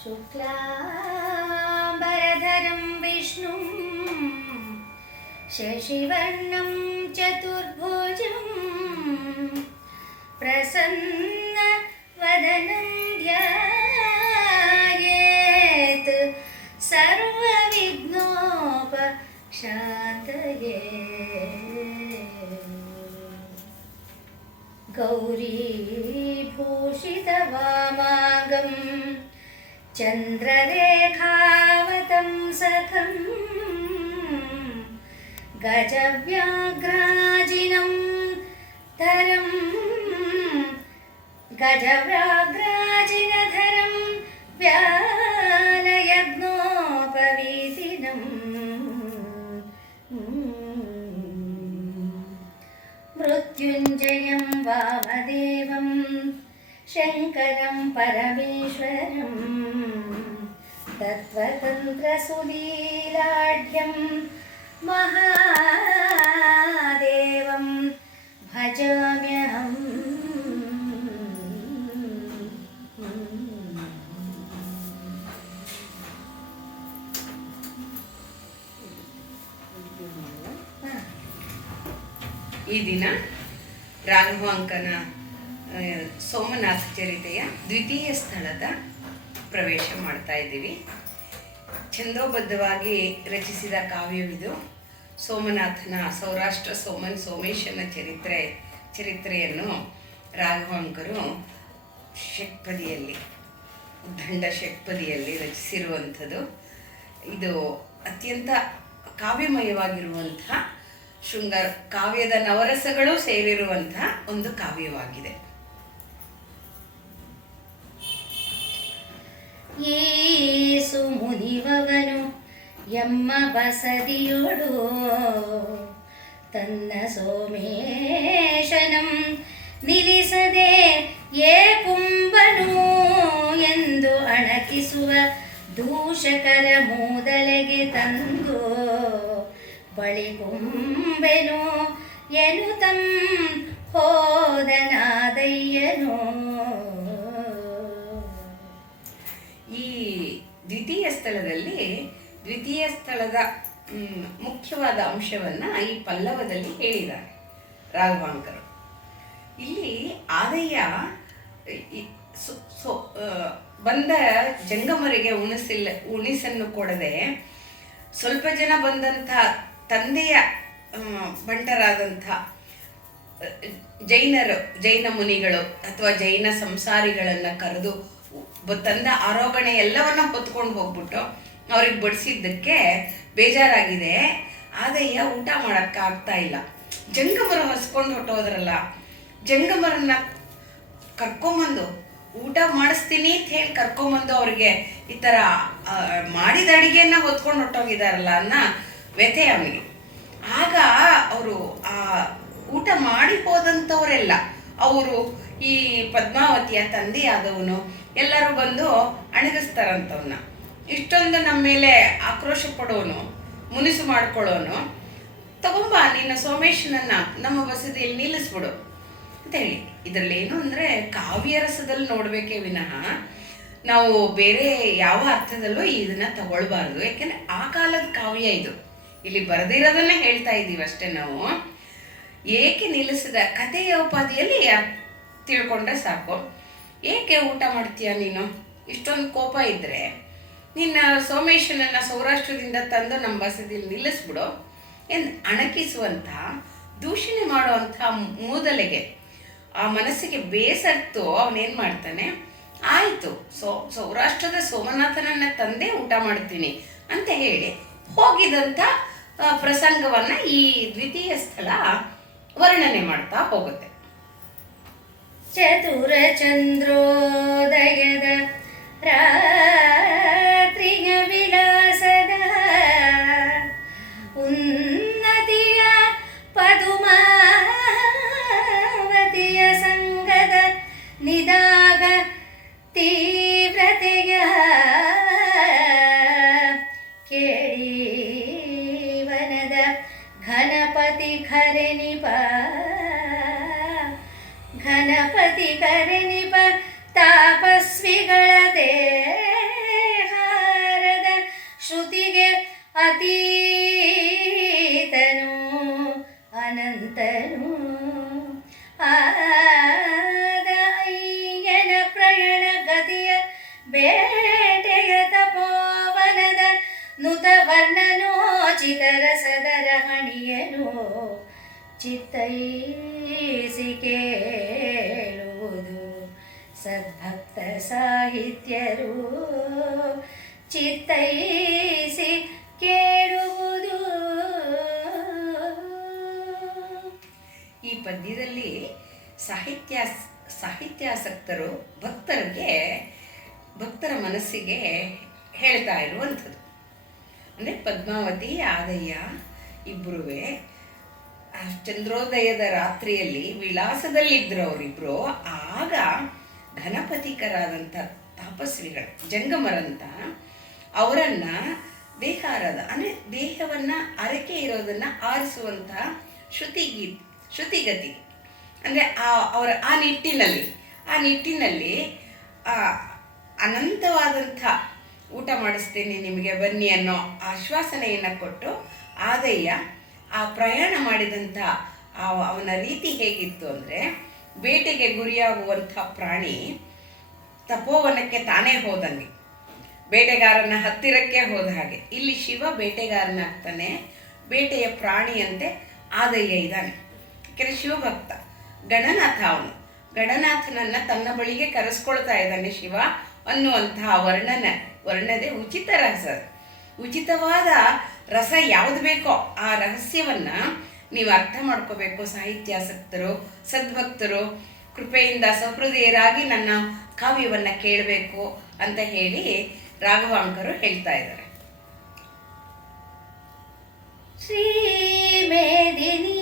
शुक्लाम्बरधरं विष्णुं शशिवर्णं चतुर्भुजं प्रसन्नवदनं ध्यायेत् सर्वविघ्नोपशान्तये। गौरीभूषितवामाङ्गं चन्द्ररेखावतंसकं गजव्याघ्राजिनं व्यालयज्ञोपवीतिनं मृत्युञ्जयं वामदेवं शङ्करं परमेश्वरं तत्त्वतन्त्रसुलीलाढ्यं महादेवं भजाम्यहम्। ಈ ದಿನ ರಾಘವಾಂಕನ ಸೋಮನಾಥ ಚರಿತೆಯ ದ್ವಿತೀಯ ಸ್ಥಳದ ಪ್ರವೇಶ ಮಾಡ್ತಾ ಇದ್ದೀವಿ. ಛಂದೋಬದ್ಧವಾಗಿ ರಚಿಸಿದ ಕಾವ್ಯವಿದು. ಸೋಮನಾಥನ ಸೌರಾಷ್ಟ್ರ ಸೋಮೇಶನ ಚರಿತ್ರೆಯನ್ನು ರಾಘವಾಂಕರು ದಂಡ ಷಟ್ಪದಿಯಲ್ಲಿ ರಚಿಸಿರುವಂಥದ್ದು. ಇದು ಅತ್ಯಂತ ಕಾವ್ಯಮಯವಾಗಿರುವಂಥ ಕಾವ್ಯದ ನವರಸಗಳು ಸೇರಿರುವಂತಹ ಒಂದು ಕಾವ್ಯವಾಗಿದೆ. ಏಸು ಮುನಿವವನು ಎಮ್ಮ ಬಸದಿಯೊಳು ತನ್ನ ಸೋಮೇಶನಂ ನಿಲ್ಲಿಸದೆ ಏ ಪುಂಬನು ಎಂದು ಅಣಕಿಸುವ ದೂಷಕರ ಮೂದಲೆಗೆ ತಂದು ಬಳಿಗುಂಬೆನು ಎನ್ನುತ್ತಂ ಹೋದನಾದಯ್ಯನು. ಈ ದ್ವಿತೀಯ ಸ್ಥಳದ ಮುಖ್ಯವಾದ ಅಂಶವನ್ನ ಈ ಪಲ್ಲವದಲ್ಲಿ ಹೇಳಿದ್ದಾರೆ ರಾಘವಾಂಕರು. ಇಲ್ಲಿ ಆದಯ್ಯ ಬಂದ ಜಂಗಮರಿಗೆ ಉಣಿಸನ್ನು ಕೊಡದೆ ಸ್ವಲ್ಪ ಜನ ಬಂದಂಥ ತಂದೆಯ ಬಂಟರಾದಂಥ ಜೈನ ಮುನಿಗಳು ಅಥವಾ ಜೈನ ಸಂಸಾರಿಗಳನ್ನು ಕರೆದು ತಂದ ಆರೋಗಣೆ ಎಲ್ಲವನ್ನ ಹೊತ್ಕೊಂಡು ಹೋಗ್ಬಿಟ್ಟು ಅವ್ರಿಗೆ ಬಡಿಸಿದ್ದಕ್ಕೆ ಬೇಜಾರಾಗಿದೆ. ಆದಯ್ಯ ಊಟ ಮಾಡೋಕ್ಕಾಗ್ತಾ ಇಲ್ಲ. ಜಂಗಮರು ಹಸ್ಕೊಂಡು ಹೊಟ್ಟೋದ್ರಲ್ಲ, ಜಂಗಮರನ್ನ ಕರ್ಕೊಂಬಂದು ಊಟ ಮಾಡಿಸ್ತೀನಿ ಅಂತ ಹೇಳಿ ಕರ್ಕೊಂಬಂದು ಅವ್ರಿಗೆ ಈ ಥರ ಮಾಡಿದ ಅಡಿಗೆಯನ್ನ ಹೊತ್ಕೊಂಡು ಹೊಟ್ಟೋಗಿದಾರಲ್ಲ ಅನ್ನೋ ವ್ಯಥೆ ಅವನಿಗೆ. ಆಗ ಅವರು ಆ ಊಟ ಮಾಡಿ ಹೋದಂಥವರೆಲ್ಲ ಅವರು ಈ ಪದ್ಮಾವತಿಯ ತಂದೆಯಾದವನು ಎಲ್ಲರೂ ಬಂದು ಅಣಗಿಸ್ತಾರಂಥವನ್ನ. ಇಷ್ಟೊಂದು ನಮ್ಮ ಮೇಲೆ ಆಕ್ರೋಶ ಪಡೋನು, ಮುನಿಸು ಮಾಡ್ಕೊಳ್ಳೋನು, ತಗೊಂಬ ನಿನ್ನ ಸೋಮೇಶನನ್ನ ನಮ್ಮ ಬಸದಿಯಲ್ಲಿ ನಿಲ್ಲಿಸ್ಬಿಡು ಅಂತ ಹೇಳಿ. ಇದರಲ್ಲಿ ಏನು ಅಂದರೆ ಕಾವ್ಯರಸದಲ್ಲಿ ನೋಡಬೇಕೇ ವಿನಃ ನಾವು ಬೇರೆ ಯಾವ ಅರ್ಥದಲ್ಲೂ ಇದನ್ನ ತಗೊಳ್ಬಾರ್ದು. ಯಾಕೆಂದರೆ ಆ ಕಾಲದ ಕಾವ್ಯ ಇದು. ಇಲ್ಲಿ ಬರೆದಿರೋದನ್ನೇ ಹೇಳ್ತಾ ಇದ್ದೀವಿ ಅಷ್ಟೇ ನಾವು. ಏಕೆ ನಿಲ್ಲಿಸಿದ ಕಥೆಯ ಉಪಾಧಿಯಲ್ಲಿ ತಿಳ್ಕೊಂಡ್ರೆ ಸಾಕು. ಏಕೆ ಊಟ ಮಾಡ್ತೀಯ ನೀನು? ಇಷ್ಟೊಂದು ಕೋಪ ಇದ್ದರೆ ನಿನ್ನ ಸೋಮೇಶನನ್ನು ಸೌರಾಷ್ಟ್ರದಿಂದ ತಂದು ನಮ್ಮ ಬಸದಿಯಲ್ಲಿ ನಿಲ್ಲಿಸ್ಬಿಡು ಎಂದು ಅಣಕಿಸುವಂಥ, ದೂಷಣೆ ಮಾಡುವಂಥ ಮೂದಲೆಗೆ ಆ ಮನಸ್ಸಿಗೆ ಬೇಸತ್ತು ಅವನೇನು ಮಾಡ್ತಾನೆ, ಆಯಿತು ಸೌರಾಷ್ಟ್ರದ ಸೋಮನಾಥನನ್ನ ತಂದೆ ಊಟ ಮಾಡ್ತೀನಿ ಅಂತ ಹೇಳಿ ಹೋಗಿದಂಥ ಪ್ರಸಂಗವನ್ನು ಈ ದ್ವಿತೀಯ ಸ್ಥಳ ವರ್ಣನೆ ಮಾಡ್ತಾ ಹೋಗುತ್ತೆ. ಚತುರ ಚಂದ್ರೋದಯದ ರಾತ್ರಿಯ ವಿಲಾಸದ ಉನ್ನತಿಯ ಪದುಮಾವತಿಯ ಸಂಗದ ನಿದಾಗ ತೀವ್ರತೆಯ ಕೇಳಿವನದ ಘನಪತಿ ಕರೆನಿಪ ತಾಪಸ್ವಿಗಳ ದೇವರ ಚಿತರಸದರ ಹಣಿಯನು ಚಿತ್ತೈಸಿ ಕೇಳುವುದು ಸದ್ಭಕ್ತ ಸಾಹಿತ್ಯರು ಚಿತ್ತೈಸಿ ಕೇಳುವುದು. ಈ ಪದ್ಯದಲ್ಲಿ ಸಾಹಿತ್ಯಾಸಕ್ತರು ಭಕ್ತರ ಮನಸ್ಸಿಗೆ ಹೇಳ್ತಾ ಇರುವಂಥದ್ದು. ಅಂದರೆ ಪದ್ಮಾವತಿ ಆದಯ್ಯ ಇಬ್ಬರೂ ಚಂದ್ರೋದಯದ ರಾತ್ರಿಯಲ್ಲಿ ವಿಳಾಸದಲ್ಲಿದ್ದರು ಅವರಿಬ್ಬರು. ಆಗ ಘನಪತಿಕರಾದಂಥ ತಾಪಸ್ವಿಗಳು ಜಂಗಮರಂತ ಅವರನ್ನು ದೇಹಾರದ ಅಂದರೆ ದೇಹವನ್ನು ಅರಕೆ ಇರೋದನ್ನು ಆರಿಸುವಂಥ ಶ್ರುತಿಗತಿ ಅಂದರೆ ಅವರ ಆ ನಿಟ್ಟಿನಲ್ಲಿ ಅನಂತವಾದಂಥ ಊಟ ಮಾಡಿಸ್ತೇನೆ ನಿಮಗೆ ಬನ್ನಿ ಅನ್ನೋ ಆಶ್ವಾಸನೆಯನ್ನು ಕೊಟ್ಟು ಆದಯ್ಯ ಆ ಪ್ರಯಾಣ ಮಾಡಿದಂಥ ಅವನ ರೀತಿ ಹೇಗಿತ್ತು ಅಂದರೆ ಬೇಟೆಗೆ ಗುರಿಯಾಗುವಂಥ ಪ್ರಾಣಿ ತಪೋವನಕ್ಕೆ ತಾನೇ ಹೋದಂಗೆ, ಬೇಟೆಗಾರನ ಹತ್ತಿರಕ್ಕೆ ಹೋದ ಹಾಗೆ. ಇಲ್ಲಿ ಶಿವ ಬೇಟೆಗಾರನಾಗ್ತಾನೆ, ಬೇಟೆಯ ಪ್ರಾಣಿಯಂತೆ ಆದಯ್ಯ ಇದ್ದಾನೆ. ಯಾಕೆಂದರೆ ಶಿವಭಕ್ತ ಗಣನಾಥನನ್ನು ತನ್ನ ಬಳಿಗೆ ಕರೆಸ್ಕೊಳ್ತಾ ಇದ್ದಾನೆ ಶಿವ ಅನ್ನುವಂತಹ ವರ್ಣನೆ ಉಚಿತವಾದ ರಸ ಯಾವುದು ಬೇಕೋ ಆ ರಹಸ್ಯವನ್ನು ನೀವು ಅರ್ಥ ಮಾಡ್ಕೋಬೇಕು. ಸಾಹಿತ್ಯಾಸಕ್ತರು ಸದ್ಭಕ್ತರು ಕೃಪೆಯಿಂದ ಸಹೃದಯರಾಗಿ ನನ್ನ ಕಾವ್ಯವನ್ನು ಕೇಳಬೇಕು ಅಂತ ಹೇಳಿ ರಾಘವಾಂಕರು ಹೇಳ್ತಾ ಇದ್ದಾರೆ. ಶ್ರೀ ಮೇದಿನಿ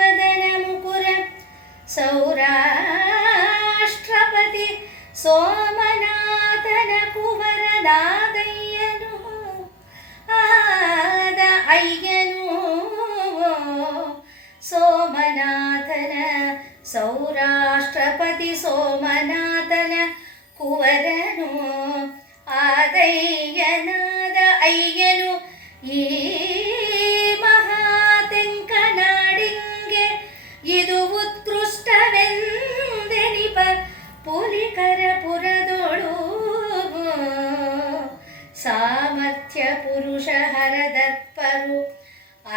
ವದನ ಮುಕುರ ಸೌರಾಷ್ಟ್ರಪತಿ ಸೋಮನಾಥನ ಕುವರದಾದಯ್ಯನು ಆದ ಅಯ್ಯನು ಸೋಮನಾಥನ ಸೌರಾಷ್ಟ್ರಪತಿ ಸೋಮನಾಥನ ಕುವರನು ಆದಯ್ಯನಾದ ಅಯ್ಯನು ಈ ಮಹಾತೆಂಕನಾಡಿಂಗೆ ಇದು ಉತ್ಕೃಷ್ಟವೆಂದೆನಿಪ ಪುಲಿಕರ ಪುರದೊಳು ಸಾಮರ್ಥ್ಯ ಪುರುಷ ಹರದತ್ಪರು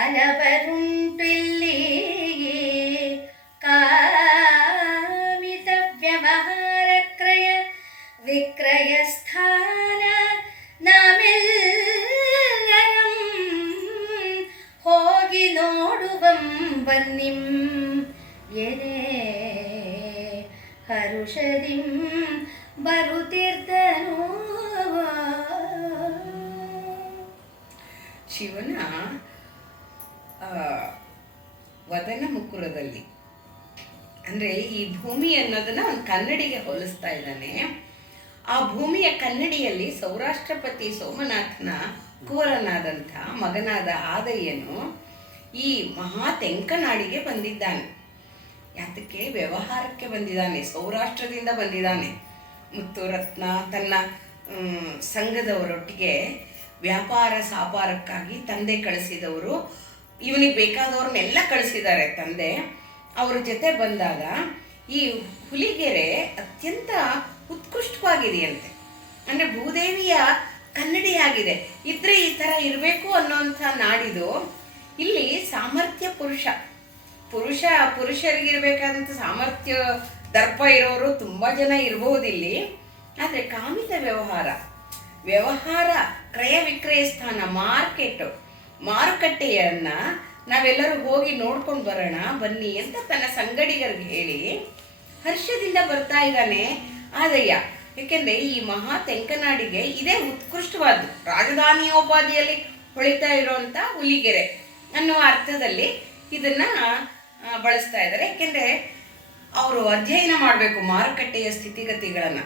ಅಲಬರುಂಟಿಲ್ಲಿ ಕಾಮಿತ ವ್ಯವಹಾರ ಕ್ರಯ ವಿಕ್ರಯ ಸ್ಥಾನ ನಾಮೆಲ್ಲರಂ ಹೋಗಿ ನೋಡುವಂ ಬನ್ನಿಂ ಎನೆ ಹರುಷದಿಂ ಬರುತ್ತಿರ್ದನು. ಶಿವನ ವದನ ಮುಕುರದಲ್ಲಿ ಅಂದರೆ ಈ ಭೂಮಿ ಅನ್ನೋದನ್ನ ಒಂದು ಕನ್ನಡಿಗೆ ಹೋಲಿಸ್ತಾ ಇದ್ದಾನೆ. ಆ ಭೂಮಿಯ ಕನ್ನಡಿಯಲ್ಲಿ ಸೌರಾಷ್ಟ್ರಪತಿ ಸೋಮನಾಥನ ಕುವರನಾದಂಥ ಮಗನಾದ ಆದಯ್ಯನು ಈ ಮಹಾ ತೆಂಕನಾಡಿಗೆ ಬಂದಿದ್ದಾನೆ. ಯಾತಕ್ಕೆ? ವ್ಯವಹಾರಕ್ಕೆ ಬಂದಿದ್ದಾನೆ, ಸೌರಾಷ್ಟ್ರದಿಂದ ಬಂದಿದ್ದಾನೆ. ಮುತ್ತು ರತ್ನ ತನ್ನ ಸಂಘದವರೊಟ್ಟಿಗೆ ವ್ಯಾಪಾರ ಸಾಪಾರಕ್ಕಾಗಿ ತಂದೆ ಕಳಿಸಿದವರು, ಇವನಿಗೆ ಬೇಕಾದವ್ರನ್ನೆಲ್ಲ ಕಳಿಸಿದ್ದಾರೆ ತಂದೆ. ಅವ್ರ ಜೊತೆ ಬಂದಾಗ ಈ ಹುಲಿಗೆರೆ ಅತ್ಯಂತ ಉತ್ಕೃಷ್ಟವಾಗಿದೆಯಂತೆ. ಅಂದರೆ ಭೂದೇವಿಯ ಕನ್ನಡಿಯಾಗಿದೆ. ಇದ್ರೆ ಈ ಥರ ಇರಬೇಕು ಅನ್ನೋಂಥ ನಾಡಿದು. ಇಲ್ಲಿ ಸಾಮರ್ಥ್ಯ ಪುರುಷರಿಗಿರ್ಬೇಕಾದಂಥ ಸಾಮರ್ಥ್ಯ ದರ್ಪ ಇರೋರು ತುಂಬ ಜನ ಇರಬಹುದಿಲ್ಲಿ. ಆದರೆ ಕಾಮಿತ ವ್ಯವಹಾರ ಕ್ರಯ ವಿಕ್ರಯ ಸ್ಥಾನ ಮಾರುಕಟ್ಟೆಯನ್ನು ನಾವೆಲ್ಲರೂ ಹೋಗಿ ನೋಡ್ಕೊಂಡು ಬರೋಣ ಬನ್ನಿ ಅಂತ ತನ್ನ ಸಂಗಡಿಗರಿಗೆ ಹೇಳಿ ಹರ್ಷದಿಂದ ಬರ್ತಾ ಇದ್ದಾನೆ ಆದಯ್ಯ. ಏಕೆಂದರೆ ಈ ಮಹಾ ತೆಂಕನಾಡಿಗೆ ಇದೇ ಉತ್ಕೃಷ್ಟವಾದ್ದು, ರಾಜಧಾನಿಯೋಪಾದಿಯಲ್ಲಿ ಹೊಳಿತಾ ಇರೋವಂಥ ಹುಲಿಗೆರೆ ಅನ್ನುವ ಅರ್ಥದಲ್ಲಿ ಇದನ್ನು ಬಳಸ್ತಾ ಇದ್ದಾರೆ. ಏಕೆಂದರೆ ಅವರು ಅಧ್ಯಯನ ಮಾಡಬೇಕು ಮಾರುಕಟ್ಟೆಯ ಸ್ಥಿತಿಗತಿಗಳನ್ನು.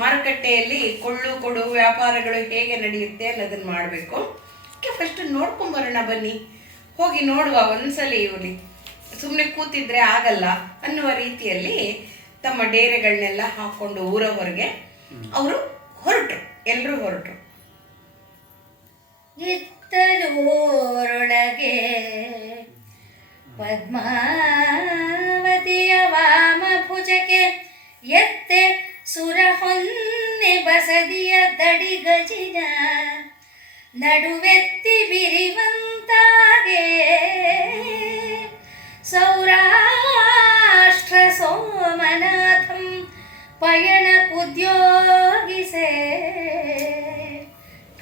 ಮಾರುಕಟ್ಟೆಯಲ್ಲಿ ಕೊಳ್ಳು ಕೊಡು ವ್ಯಾಪಾರಗಳು ಹೇಗೆ ನಡೆಯುತ್ತೆ ಅನ್ನೋದನ್ನು ಮಾಡಬೇಕು. ಫಸ್ಟ್ ನೋಡ್ಕೊಂಬರೋಣ ಬನ್ನಿ, ಹೋಗಿ ನೋಡುವ ಒಂದ್ಸಲಿ. ಇವ್ರಿ ಸುಮ್ಮನೆ ಕೂತಿದ್ರೆ ಆಗಲ್ಲ ಅನ್ನುವ ರೀತಿಯಲ್ಲಿ ತಮ್ಮ ಡೇರೆಗಳನ್ನೆಲ್ಲ ಹಾಕ್ಕೊಂಡು ಊರ ಹೊರಗೆ ಅವರು ಎಲ್ಲರೂ ಹೊರಟರು. ಇತ್ತಲೂರೊಳಗೆ ಪದ್ಮಾವತಿಯ ವಾಮ ಭುಜಕ್ಕೆ ಎತ್ತೆ ಸುರ ಹೊನ್ನೆ ಬಸದಿಯ ದಡಿ ಗಜಿನ ನಡುವೆತ್ತಿ ಬಿರಿವಂತ ತಾಗೆ ಸೌರಾಷ್ಟ್ರ ಸೋಮನಾಥಂ ಪಯಣ ಉದ್ಯೋಗಿಸೆ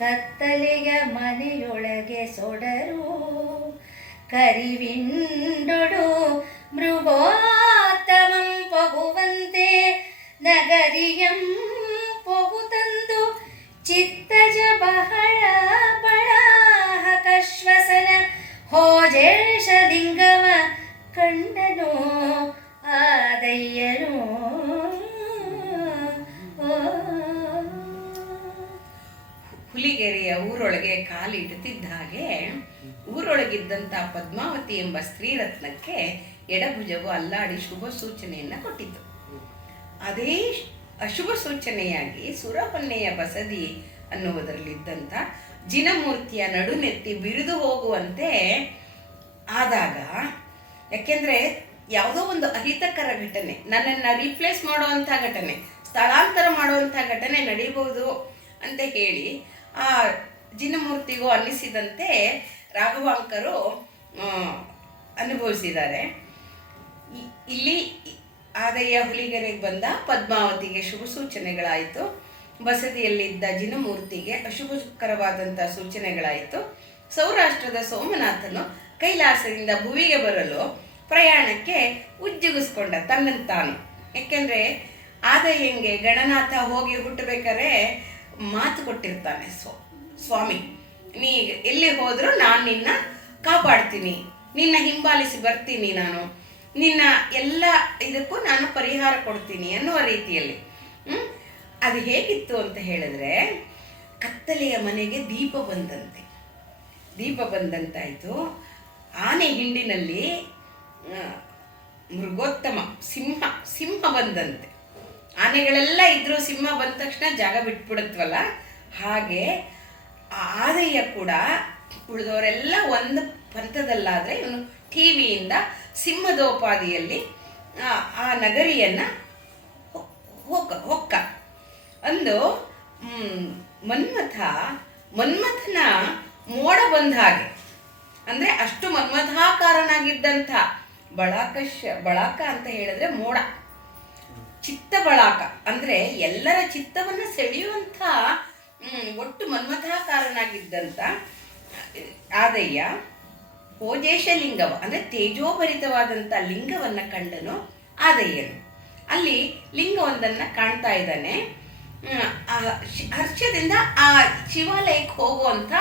ಕತ್ತಲೆಯ ಮನೆಯೊಳಗೆ ಸೊಡರು ಕರಿವಿಂಡೊಡು ಮೃಗೋತ್ತಮಂ ಪೊಗುವಂತೆ ನಗರಿಯಂ ಪೊಗುತಂದು ಚಿತ್ತಜ ಬಹಳ ಬಳಾಹಕಶ್ವಸನ ಹೋಜೇಶ ಲಿಂಗವ ಕಂಡನು ಆದಯ್ಯನು. ಹುಲಿಗೆರೆಯ ಊರೊಳಗೆ ಕಾಲಿಡುತ್ತಿದ್ದ ಹಾಗೆ ಊರೊಳಗಿದ್ದಂಥ ಪದ್ಮಾವತಿ ಎಂಬ ಸ್ತ್ರೀರತ್ನಕ್ಕೆ ಎಡಭುಜವು ಅಲ್ಲಾಡಿ ಶುಭ ಸೂಚನೆಯನ್ನು ಕೊಟ್ಟಿತು. ಅದೇ ಅಶುಭ ಸೂಚನೆಯಾಗಿ ಸುರಹೊನ್ನೆಯ ಬಸದಿ ಅನ್ನುವುದರಲ್ಲಿದ್ದಂಥ ಜಿನಮೂರ್ತಿಯ ನಡುನೆತ್ತಿ ಬಿರಿದು ಹೋಗುವಂತೆ ಆದಾಗ, ಯಾಕೆಂದರೆ ಯಾವುದೋ ಒಂದು ಅಹಿತಕರ ಘಟನೆ, ನನ್ನನ್ನು ರೀಪ್ಲೇಸ್ ಮಾಡುವಂಥ ಘಟನೆ, ಸ್ಥಳಾಂತರ ಮಾಡುವಂಥ ಘಟನೆ ನಡೀಬಹುದು ಅಂತ ಹೇಳಿ ಆ ಜಿನಮೂರ್ತಿಗೂ ಅನ್ನಿಸಿದಂತೆ ರಾಘವಾಂಕರು ಅನುಭವಿಸಿದ್ದಾರೆ. ಇಲ್ಲಿ ಆದಯ್ಯ ಹುಲಿಗೆರೆಗೆ ಬಂದ ಪದ್ಮಾವತಿಗೆ ಶುಭ ಸೂಚನೆಗಳಾಯಿತು, ಬಸದಿಯಲ್ಲಿದ್ದ ಜಿನಮೂರ್ತಿಗೆ ಅಶುಭಕರವಾದಂಥ ಸೂಚನೆಗಳಾಯಿತು. ಸೌರಾಷ್ಟ್ರದ ಸೋಮನಾಥನು ಕೈಲಾಸದಿಂದ ಭುವಿಗೆ ಬರಲು ಪ್ರಯಾಣಕ್ಕೆ ಉಜ್ಜುಗಿಸ್ಕೊಂಡ ತನ್ನಂತಾನು. ಯಾಕೆಂದರೆ ಆದಯ್ಯಂಗೆ ಗಣನಾಥ ಹೋಗಿ ಹುಟ್ಟಬೇಕಾದ್ರೆ ಮಾತು ಕೊಟ್ಟಿರ್ತಾನೆ, ಸ್ವಾಮಿ ನೀ ಎಲ್ಲಿ ಹೋದರೂ ನಾನು ನಿನ್ನ ಕಾಪಾಡ್ತೀನಿ, ನಿನ್ನ ಹಿಂಬಾಲಿಸಿ ಬರ್ತೀನಿ, ನಾನು ನಿನ್ನ ಎಲ್ಲ ಇದಕ್ಕೂ ನಾನು ಪರಿಹಾರ ಕೊಡ್ತೀನಿ ಅನ್ನುವ ರೀತಿಯಲ್ಲಿ. ಅದು ಹೇಗಿತ್ತು ಅಂತ ಹೇಳಿದ್ರೆ, ಕತ್ತಲೆಯ ಮನೆಗೆ ದೀಪ ಬಂದಂತಾಯಿತು. ಆನೆ ಹಿಂಡಿನಲ್ಲಿ ಮೃಗೋತ್ತಮ ಸಿಂಹ ಬಂದಂತೆ. ಆನೆಗಳೆಲ್ಲ ಇದ್ರೂ ಸಿಂಹ ಬಂದ ತಕ್ಷಣ ಜಾಗ ಬಿಟ್ಬಿಡುತ್ತವಲ್ಲ, ಹಾಗೆ ಆದಯ್ಯ ಕೂಡ ಉಳಿದವರೆಲ್ಲ ಒಂದು ಪಂಥದಲ್ಲಾದರೆ ಇವನು ಟಿವಿಯಿಂದ ಸಿಂಹದೋಪಾದಿಯಲ್ಲಿ ಆ ನಗರಿಯನ್ನು ಹೊಕ್ಕ ಅಂದು ಮನ್ಮಥನ ಮೋಡ ಬಂದ ಹಾಗೆ, ಅಂದರೆ ಅಷ್ಟು ಮನ್ಮಥಾಕಾರನಾಗಿದ್ದಂಥ ಬಳಾಕ ಅಂತ ಹೇಳಿದ್ರೆ ಮೋಡ, ಚಿತ್ತ ಬಳಾಕ ಅಂದರೆ ಎಲ್ಲರ ಚಿತ್ತವನ್ನು ಸೆಳೆಯುವಂಥ ಒಟ್ಟು ಮನ್ಮಥಾಕಾರನಾಗಿದ್ದಂಥ ಆದಯ್ಯ ಓಜೇಶ ಲಿಂಗವ ಅಂದರೆ ತೇಜೋಭರಿತವಾದಂಥ ಲಿಂಗವನ್ನು ಕಂಡನು ಆದಯ್ಯನು. ಅಲ್ಲಿ ಲಿಂಗವೊಂದನ್ನು ಕಾಣ್ತಾ ಇದ್ದಾನೆ. ಹರ್ಷದಿಂದ ಆ ಶಿವಾಲಯಕ್ಕೆ ಹೋಗುವಂಥ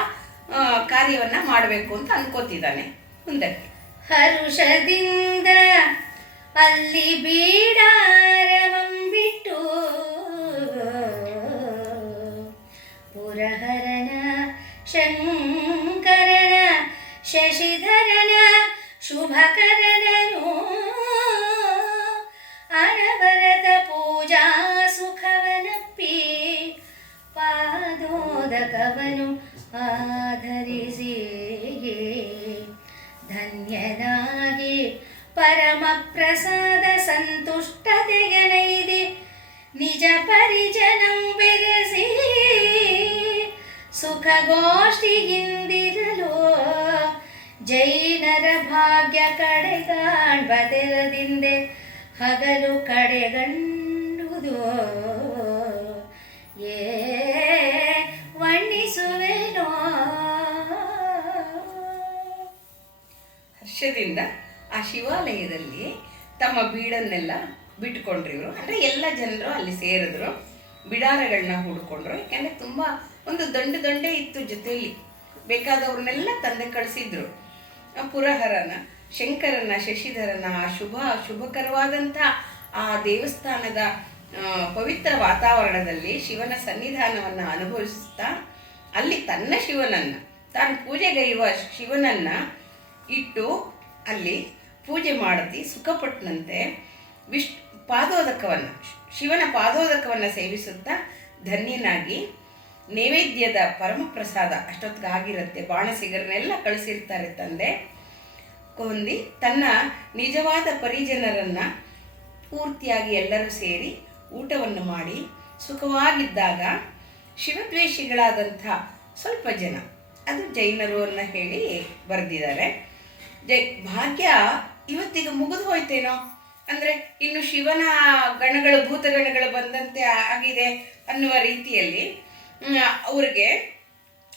ಕಾರ್ಯವನ್ನು ಮಾಡಬೇಕು ಅಂತ ಅನ್ಕೋತಿದ್ದಾನೆ. ಮುಂದಕ್ಕೆ ಹರುಷದಿಂದ ಅಲ್ಲಿ ಬೀಡಾರವಂ ಬಿಟ್ಟು ಪುರಹರನ ಶಂಕರನ ಶಶಿಧರನ ಶುಭಕರನನು ಅನವರತ ಪೂಜಾ ಸುಖವನಪ್ಪಿ ಪಾದೋದಕವನು ಆಧರಿಸಿ ಧನ್ಯನಾಗಿ ಪರಮ ಪ್ರಸಾದ ಸಂತುಷ್ಟತೆಗನೈದೆ ನಿಜ ಪರಿಜನಂ ಬೆರೆಸಿ ಸುಖಗೋಷ್ಠಿಯಿಂದಿರಲು ಜೈನರ ಭಾಗ್ಯ ಕಡೆಗಾಣ್ಬದೆರದಿಂದೆ ಹಗಲು ಕಡೆಗಂಡುದು ವರ್ಣಿಸುವೆನೋ. ಹರ್ಷದಿಂದ ಆ ಶಿವಾಲಯದಲ್ಲಿ ತಮ್ಮ ಬೀಡನ್ನೆಲ್ಲ ಬಿಟ್ಕೊಂಡ್ರು ಇವರು. ಅಂದರೆ ಎಲ್ಲ ಜನರು ಅಲ್ಲಿ ಸೇರಿದ್ರು, ಬಿಡಾರಗಳನ್ನ ಹೂಡ್ಕೊಂಡ್ರು. ಯಾಕೆಂದರೆ ತುಂಬ ಒಂದು ದಂಡೆ ಇತ್ತು ಜೊತೆಯಲ್ಲಿ, ಬೇಕಾದವ್ರನ್ನೆಲ್ಲ ತಂದೆ ಕಳಿಸಿದ್ರು. ಪುರಹರನ ಶಂಕರನ ಶಶಿಧರನ ಆ ಶುಭಕರವಾದಂಥ ಆ ದೇವಸ್ಥಾನದ ಪವಿತ್ರ ವಾತಾವರಣದಲ್ಲಿ ಶಿವನ ಸನ್ನಿಧಾನವನ್ನು ಅನುಭವಿಸ್ತಾ ಅಲ್ಲಿ ತನ್ನ ಶಿವನನ್ನು, ತಾನು ಪೂಜೆಗೈಯುವ ಶಿವನನ್ನು ಇಟ್ಟು ಅಲ್ಲಿ ಪೂಜೆ ಮಾಡತಿ ಸುಖಪಟ್ಟನಂತೆ ಶಿವನ ಪಾದೋದಕವನ್ನು ಸೇವಿಸುತ್ತಾ ಧನ್ಯನಾಗಿ ನೈವೇದ್ಯದ ಪರಮಪ್ರಸಾದ ಅಷ್ಟೊತ್ತಿಗಾಗಿರುತ್ತೆ, ಬಾಣಸಿಗರನ್ನೆಲ್ಲ ಕಳಿಸಿರ್ತಾರೆ ತಂದೆ ಹೊಂದಿ ತನ್ನ ನಿಜವಾದ ಪರಿಜನರನ್ನು ಪೂರ್ತಿಯಾಗಿ ಎಲ್ಲರೂ ಸೇರಿ ಊಟವನ್ನು ಮಾಡಿ ಸುಖವಾಗಿದ್ದಾಗ ಶಿವದ್ವೇಷಿಗಳಾದಂಥ ಸ್ವಲ್ಪ ಜನ ಅದು ಜೈನರು ಅನ್ನ ಹೇಳಿ ಬರೆದಿದ್ದಾರೆ. ಭಾಗ್ಯ ಇವತ್ತಿಗೆ ಮುಗಿದು ಹೋಯ್ತೇನೋ, ಅಂದರೆ ಇನ್ನು ಶಿವನ ಗಣಗಳು ಭೂತಗಣಗಳು ಬಂದಂತೆ ಆಗಿದೆ ಅನ್ನುವ ರೀತಿಯಲ್ಲಿ ಅವ್ರಿಗೆ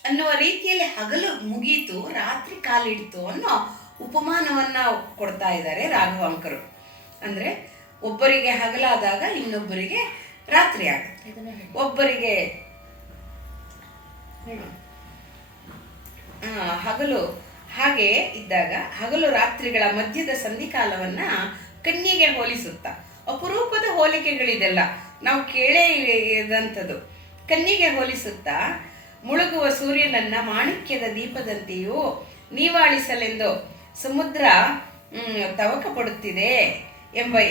ಅನ್ನುವ ರೀತಿಯಲ್ಲಿ ಹಗಲು ಮುಗೀತು, ರಾತ್ರಿ ಕಾಲಿಡ್ತು ಅನ್ನೋ ಉಪಮಾನವನ್ನ ಕೊಡ್ತಾ ಇದ್ದಾರೆ ರಾಘವಾಂಕರು. ಅಂದರೆ ಒಬ್ಬರಿಗೆ ಹಗಲಾದಾಗ ಇನ್ನೊಬ್ಬರಿಗೆ ರಾತ್ರಿ ಆಗುತ್ತೆ, ಒಬ್ಬರಿಗೆ ಹಗಲು ಹಾಗೆ ಇದ್ದಾಗ ಹಗಲು ರಾತ್ರಿಗಳ ಮಧ್ಯದ ಸಂಧಿಕಾಲವನ್ನ ಕನ್ಯೆಗೆ ಹೋಲಿಸುತ್ತಾ, ಅಪರೂಪದ ಹೋಲಿಕೆಗಳಿದೆಲ್ಲ, ನಾವು ಕೇಳೇ ಇದಂಥದ್ದು. ಕನ್ಯೆಗೆ ಹೋಲಿಸುತ್ತಾ ಮುಳುಗುವ ಸೂರ್ಯನನ್ನ ಮಾಣಿಕ್ಯದ ದೀಪದಂತೆಯೂ ನೀವಾಳಿಸಲೆಂದು ಸಮುದ್ರ ತವಕ ಪಡುತ್ತಿದೆ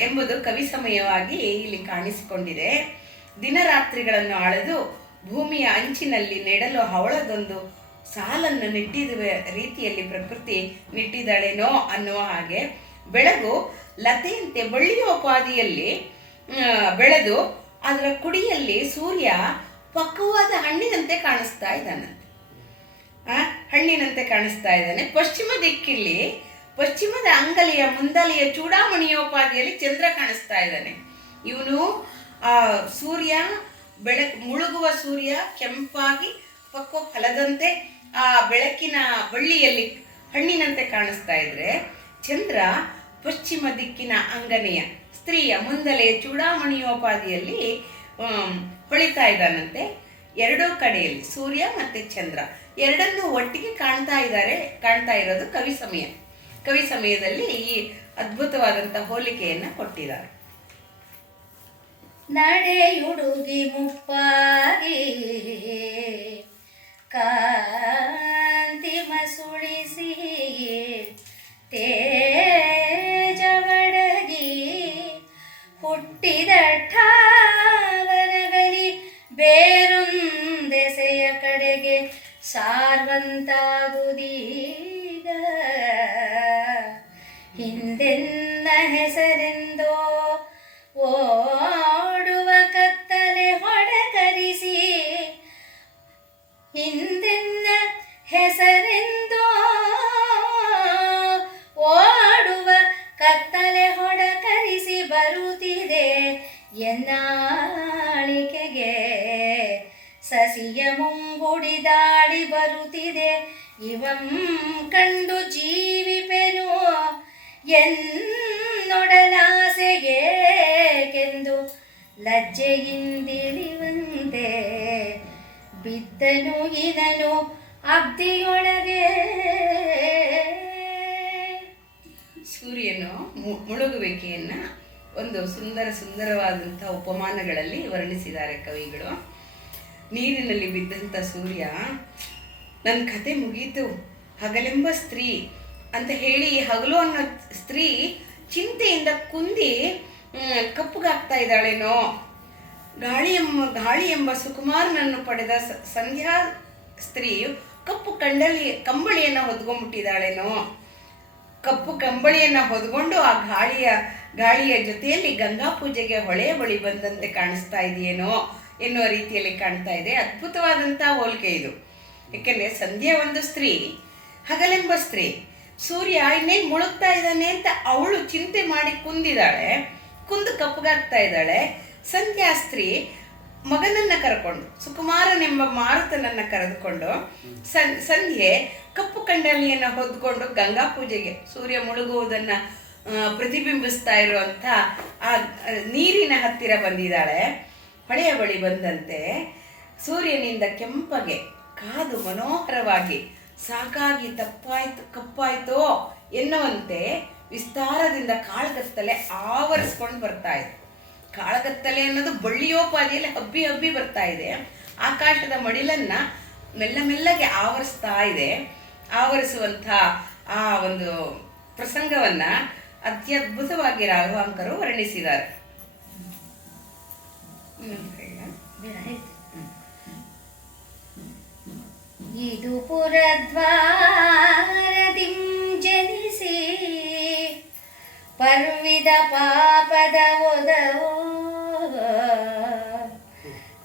ಎಂಬುದು ಕವಿ ಸಮಯವಾಗಿ ಇಲ್ಲಿ ಕಾಣಿಸಿಕೊಂಡಿದೆ. ದಿನರಾತ್ರಿಗಳನ್ನು ಆಳೆದು ಭೂಮಿಯ ಅಂಚಿನಲ್ಲಿ ನೆಡಲು ಹವಳದೊಂದು ಸಾಲನ್ನು ನೆಟ್ಟಿದ ರೀತಿಯಲ್ಲಿ ಪ್ರಕೃತಿ ನೆಟ್ಟಿದ್ದಾಳೇನೋ ಅನ್ನುವ ಹಾಗೆ ಬೆಳಗು ಲತೆಯಂತೆ ಬಳ್ಳಿಯೋಪಾದಿಯಲ್ಲಿ ಬೆಳೆದು ಅದರ ಕುಡಿಯಲ್ಲಿ ಸೂರ್ಯ ಪಕ್ವವಾದ ಹಣ್ಣಿನಂತೆ ಕಾಣಿಸ್ತಾ ಇದ್ದಾನಂತೆ. ಹಣ್ಣಿನಂತೆ ಕಾಣಿಸ್ತಾ ಇದ್ದಾನೆ. ಪಶ್ಚಿಮ ದಿಕ್ಕಿಲ್ಲಿ ಪಶ್ಚಿಮದ ಅಂಗಲಿಯ ಮುಂದಲಿಯ ಚೂಡಾಮಣಿಯೋಪಾದಿಯಲ್ಲಿ ಚಂದ್ರ ಕಾಣಿಸ್ತಾ ಇದ್ದಾನೆ. ಇವನು ಸೂರ್ಯ ಮುಳುಗುವ ಸೂರ್ಯ ಕೆಂಪಾಗಿ ಪಕ್ವ ಫಲದಂತೆ ಆ ಬೆಳಕಿನ ಬಳ್ಳಿಯಲ್ಲಿ ಹಣ್ಣಿನಂತೆ ಕಾಣಿಸ್ತಾ ಇದ್ರೆ, ಚಂದ್ರ ಪಶ್ಚಿಮ ದಿಕ್ಕಿನ ಅಂಗನೆಯ ಸ್ತ್ರೀಯ ಮುಂದಲೆಯ ಚೂಡಾಮಣಿಯೋಪಾದಿಯಲ್ಲಿ ಹೊಳಿತಾ ಇದ್ದಾನಂತೆ. ಎರಡೂ ಕಡೆಯಲ್ಲಿ ಸೂರ್ಯ ಮತ್ತೆ ಚಂದ್ರ ಎರಡನ್ನೂ ಒಟ್ಟಿಗೆ ಕಾಣ್ತಾ ಇರೋದು ಕವಿ ಸಮಯದಲ್ಲಿ ಈ ಅದ್ಭುತವಾದಂಥ ಹೋಲಿಕೆಯನ್ನ ಕೊಟ್ಟಿದ್ದಾರೆ. ನಡೆಯುಡುಗಿ ಮುಪ್ಪಾಗಿ ಕಾಂತಿ ಮಸುಳಿಸಿ ತೇಜವಡಗಿ ಹುಟ್ಟಿದ ಠಾವನಗಲಿ ಬೇರೊಂದೆಸೆಯ ಕಡೆಗೆ ಸಾರ್ವಂತಾಗುದೀಗ ಹಿಂದೆನ್ನ ಹೆಸರೆಂದೋ ಓಡುವ ಕತ್ತಲೆ ಹೊಡಕರಿಸಿ, ಹಿಂದೆನ್ನ ಹೆಸರೆಂದೋ ಓಡುವ ಕತ್ತಲೆ ಹೊಡಕರಿಸಿ ಬರುತ್ತಿದೆ ಎನ್ನಾಳಿಕೆಗೆ ಸಸಿಯ ಮುಂಗುಡಿ ದಾಳಿ ಬರುತ್ತಿದೆ ಇವಂ ಕಂಡು ಜೀವಿಪೆನು ಎನ್ನೊಡಲಾಸೆಗೇಕೆಂದು ಲಜ್ಜೆಯಿಂದಿಳಿವಂತೆ ಬಿದ್ದನು ಇನನು ಅಬ್ದಿಯೊಳಗೆ. ಸೂರ್ಯನು ಮುಳುಗುವಿಕೆಯನ್ನ ಒಂದು ಸುಂದರವಾದಂಥ ಉಪಮಾನಗಳಲ್ಲಿ ವರ್ಣಿಸಿದ್ದಾರೆ ಕವಿಗಳು. ನೀರಿನಲ್ಲಿ ಬಿದ್ದಂಥ ಸೂರ್ಯ ನನ್ನ ಕತೆ ಮುಗೀತು, ಹಗಲೆಂಬ ಸ್ತ್ರೀ ಅಂತ ಹೇಳಿ ಹಗಲು ಅನ್ನೋ ಸ್ತ್ರೀ ಚಿಂತೆಯಿಂದ ಕುಂದಿ ಕಪ್ಪುಗಾಗ್ತಾ ಇದ್ದಾಳೇನೋ, ಗಾಳಿ ಎಂಬ ಸುಕುಮಾರನನ್ನು ಪಡೆದ ಸಂಧ್ಯಾ ಸ್ತ್ರೀಯು ಕಪ್ಪು ಕಂಬಳಿಯನ್ನು ಹೊದ್ಕೊಂಡ್ಬಿಟ್ಟಿದ್ದಾಳೇನೋ, ಕಪ್ಪು ಕಂಬಳಿಯನ್ನು ಹೊದ್ಕೊಂಡು ಆ ಗಾಳಿಯ ಜೊತೆಯಲ್ಲಿ ಗಂಗಾ ಪೂಜೆಗೆ ಹೊಳೆಯ ಬಳಿ ಬಂದಂತೆ ಕಾಣಿಸ್ತಾ ಇದೆಯೇನೋ ಎನ್ನುವ ರೀತಿಯಲ್ಲಿ ಕಾಣ್ತಾ ಇದೆ. ಅದ್ಭುತವಾದಂಥ ಹೋಲಿಕೆ ಇದು. ಏಕೆಂದರೆ ಸಂಧ್ಯಾ ಒಂದು ಸ್ತ್ರೀ, ಹಗಲೆಂಬ ಸ್ತ್ರೀ, ಸೂರ್ಯ ಇನ್ನೇನು ಮುಳುಗ್ತಾ ಇದ್ದಾನೆ ಅಂತ ಅವಳು ಚಿಂತೆ ಮಾಡಿ ಕುಂದು ಕಪ್ಪಗಾಗ್ತಾ ಇದ್ದಾಳೆ. ಸಂಧ್ಯಾ ಸ್ತ್ರೀ ಮಗನನ್ನ ಕರ್ಕೊಂಡು, ಸುಕುಮಾರನೆಂಬ ಮಾರುತನನ್ನ ಕರೆದುಕೊಂಡು ಸಂಧ್ಯೆ ಕಪ್ಪು ಕಂಡಲಿಯನ್ನು ಹೊದ್ಕೊಂಡು ಗಂಗಾ ಪೂಜೆಗೆ ಸೂರ್ಯ ಮುಳುಗುವುದನ್ನ ಪ್ರತಿಬಿಂಬಿಸ್ತಾ ಇರುವಂಥ ಆ ನೀರಿನ ಹತ್ತಿರ ಬಂದಿದ್ದಾಳೆ. ಹೊಳೆಯ ಬಳಿ ಬಂದಂತೆ ಸೂರ್ಯನಿಂದ ಕೆಂಪಗೆ ಕಾದು ಮನೋಹರವಾಗಿ ಸಾಕಾಗಿ ಕಪ್ಪಾಯ್ತೋ ಎನ್ನುವಂತೆ ವಿಸ್ತಾರದಿಂದ ಕಾಳಗತ್ತಲೆ ಆವರಿಸ್ಕೊಂಡು ಬರ್ತಾ ಇದೆ. ಕಾಳಗತ್ತಲೆ ಅನ್ನೋದು ಬಳ್ಳಿಯೋಪಾದಿಯಲ್ಲಿ ಹಬ್ಬಿ ಬರ್ತಾ ಇದೆ. ಆಕಾಶದ ಮಡಿಲನ್ನ ಮೆಲ್ಲಗೆ ಆವರಿಸ್ತಾ ಇದೆ. ಆವರಿಸುವಂಥ ಆ ಒಂದು ಪ್ರಸಂಗವನ್ನ ಅತ್ಯದ್ಭುತವಾಗಿ ರಾಘವಾಂಕರು ವರ್ಣಿಸಿದ್ದಾರೆ. ಇದು ಪುರದ್ವಾರದಿಂ ಜನಿಸಿ ಪರ್ವಿದ ಪಾಪದ ಒದವೋ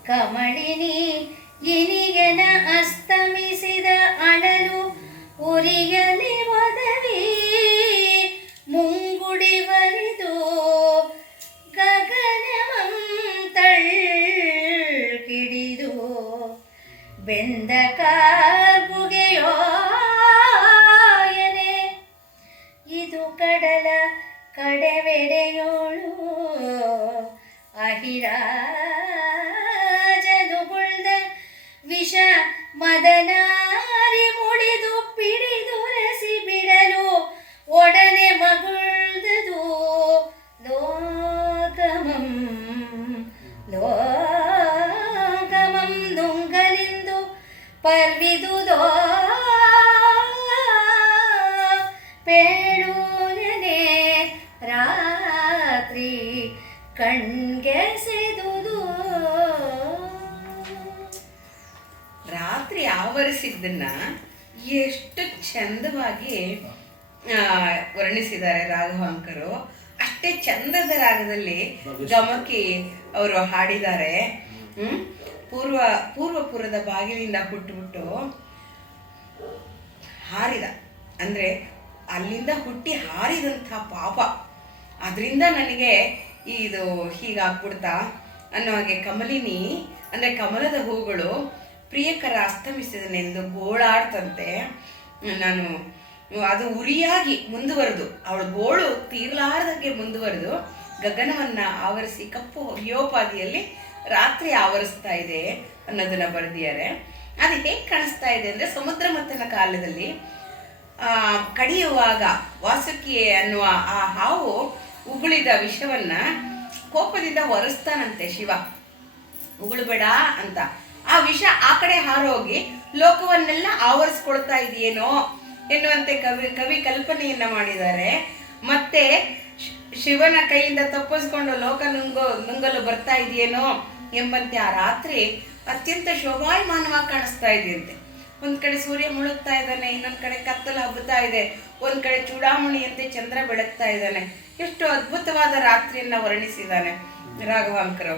ಕಮಳಿನಿ ಇನಿಗೆನ ಅಸ್ತಮಿಸಿದ ಅಳಲು ಉರಿಯಲಿ ಒದವಿ ಮುಂಗುಡಿ ಬರಿದು ಗಗನಮಂ ತಳ್ಕಿಡಿದು ಬೆಂದ ಕಾರ್ಬುಗೆಯೋಯನೆ ಇದು ಕಡಲ ಕಡೆವೆಡೆಯೋಳು ಅಹಿರಾಜನುಗುಳ್ದ ವಿಷ ಮದನಾರಿ ಮುಡಿದು ಪಿಡಿದುರಸಿ ಬಿಡಲು ಒಡನೆ ಮಗುಳ್ದದು ಲೋಕಮಂ ಲೋಕಮಂ ನುಂಗಲೆಂದು ಪರ್ವಿದುದೋ ಪೇಳುನೆ ರಾತ್ರಿ ಕಣ್ಗೆಸೆದುದು. ರಾತ್ರಿ ಆವರಿಸಿದ್ದನ್ನ ಎಷ್ಟು ಚಂದವಾಗಿ ವರ್ಣಿಸಿದ್ದಾರೆ ರಾಘವಾಂಕರು. ಅಷ್ಟೇ ಚಂದದ ರಾಗದಲ್ಲಿ ಗಮಕಿ ಅವರು ಹಾಡಿದ್ದಾರೆ. ಪೂರ್ವಪುರದ ಬಾಗಿಲಿಂದ ಹುಟ್ಟುಬಿಟ್ಟು ಹಾರಿದ, ಅಂದರೆ ಅಲ್ಲಿಂದ ಹುಟ್ಟಿ ಹಾರಿದಂಥ ಪಾಪ, ಅದರಿಂದ ನನಗೆ ಇದು ಹೀಗಾಗ್ಬಿಡ್ತಾ ಅನ್ನೋ ಹಾಗೆ ಕಮಲಿನಿ ಅಂದರೆ ಕಮಲದ ಹೂಗಳು ಪ್ರಿಯಕರ ಅಸ್ತಮಿಸಿದನೆಂದು ಗೋಳಾಡ್ತಂತೆ. ನಾನು ಅದು ಉರಿಯಾಗಿ ಮುಂದುವರೆದು, ಅವಳ ಗೋಳು ತೀರ್ಲಾರ್ದಂಗೆ ಮುಂದುವರೆದು ಗಗನವನ್ನು ಆವರಿಸಿ ಕಪ್ಪು ಹೊಯ್ಯೋಪಾದಿಯಲ್ಲಿ ರಾತ್ರಿ ಆವರಿಸ್ತಾ ಇದೆ ಅನ್ನೋದನ್ನ ಬರೆದಿದ್ದಾರೆ. ಅದು ಹೇಗೆ ಕಾಣಿಸ್ತಾ ಇದೆ ಅಂದರೆ, ಸಮುದ್ರ ಮಥನ ಕಾಲದಲ್ಲಿ ಕಡಿಯುವಾಗ ವಾಸುಕಿ ಅನ್ನುವ ಆ ಹಾವು ಉಗುಳಿದ ವಿಷವನ್ನ ಕೋಪದಿಂದ ಒರೆಸ್ತಾನಂತೆ ಶಿವ, ಉಗುಳುಬೇಡ ಅಂತ. ಆ ವಿಷ ಆ ಕಡೆ ಹಾರೋಗಿ ಲೋಕವನ್ನೆಲ್ಲ ಆವರಿಸ್ಕೊಳ್ತಾ ಇದೆಯೇನೋ ಎನ್ನುವಂತೆ ಕವಿ ಕಲ್ಪನೆಯನ್ನ ಮಾಡಿದ್ದಾರೆ. ಮತ್ತೆ ಶಿವನ ಕೈಯಿಂದ ತಪ್ಪಿಸ್ಕೊಂಡು ಲೋಕ ನುಂಗಲು ಬರ್ತಾ ಇದೆಯೇನೋ ಎಂಬಂತೆ ಆ ರಾತ್ರಿ ಅತ್ಯಂತ ಶೋಭಾಯಮಾನವಾಗಿ ಕಾಣಿಸ್ತಾ ಇದೆಯಂತೆ. ಒಂದ್ ಕಡೆ ಸೂರ್ಯ ಮುಳುಗ್ತಾ ಇದ್ದಾನೆ, ಇನ್ನೊಂದ್ ಕಡೆ ಕತ್ತಲು ಹಬ್ಬುತ್ತಾ ಇದೆ, ಒಂದ್ ಕಡೆ ಚೂಡಾಮಣಿಯಂತೆ ಚಂದ್ರ ಬೆಳಗ್ತಾ ಇದ್ದಾನೆ. ಎಷ್ಟು ಅದ್ಭುತವಾದ ರಾತ್ರಿಯನ್ನ ವರ್ಣಿಸಿದ್ದಾನೆ ರಾಘವಾಂಕರು.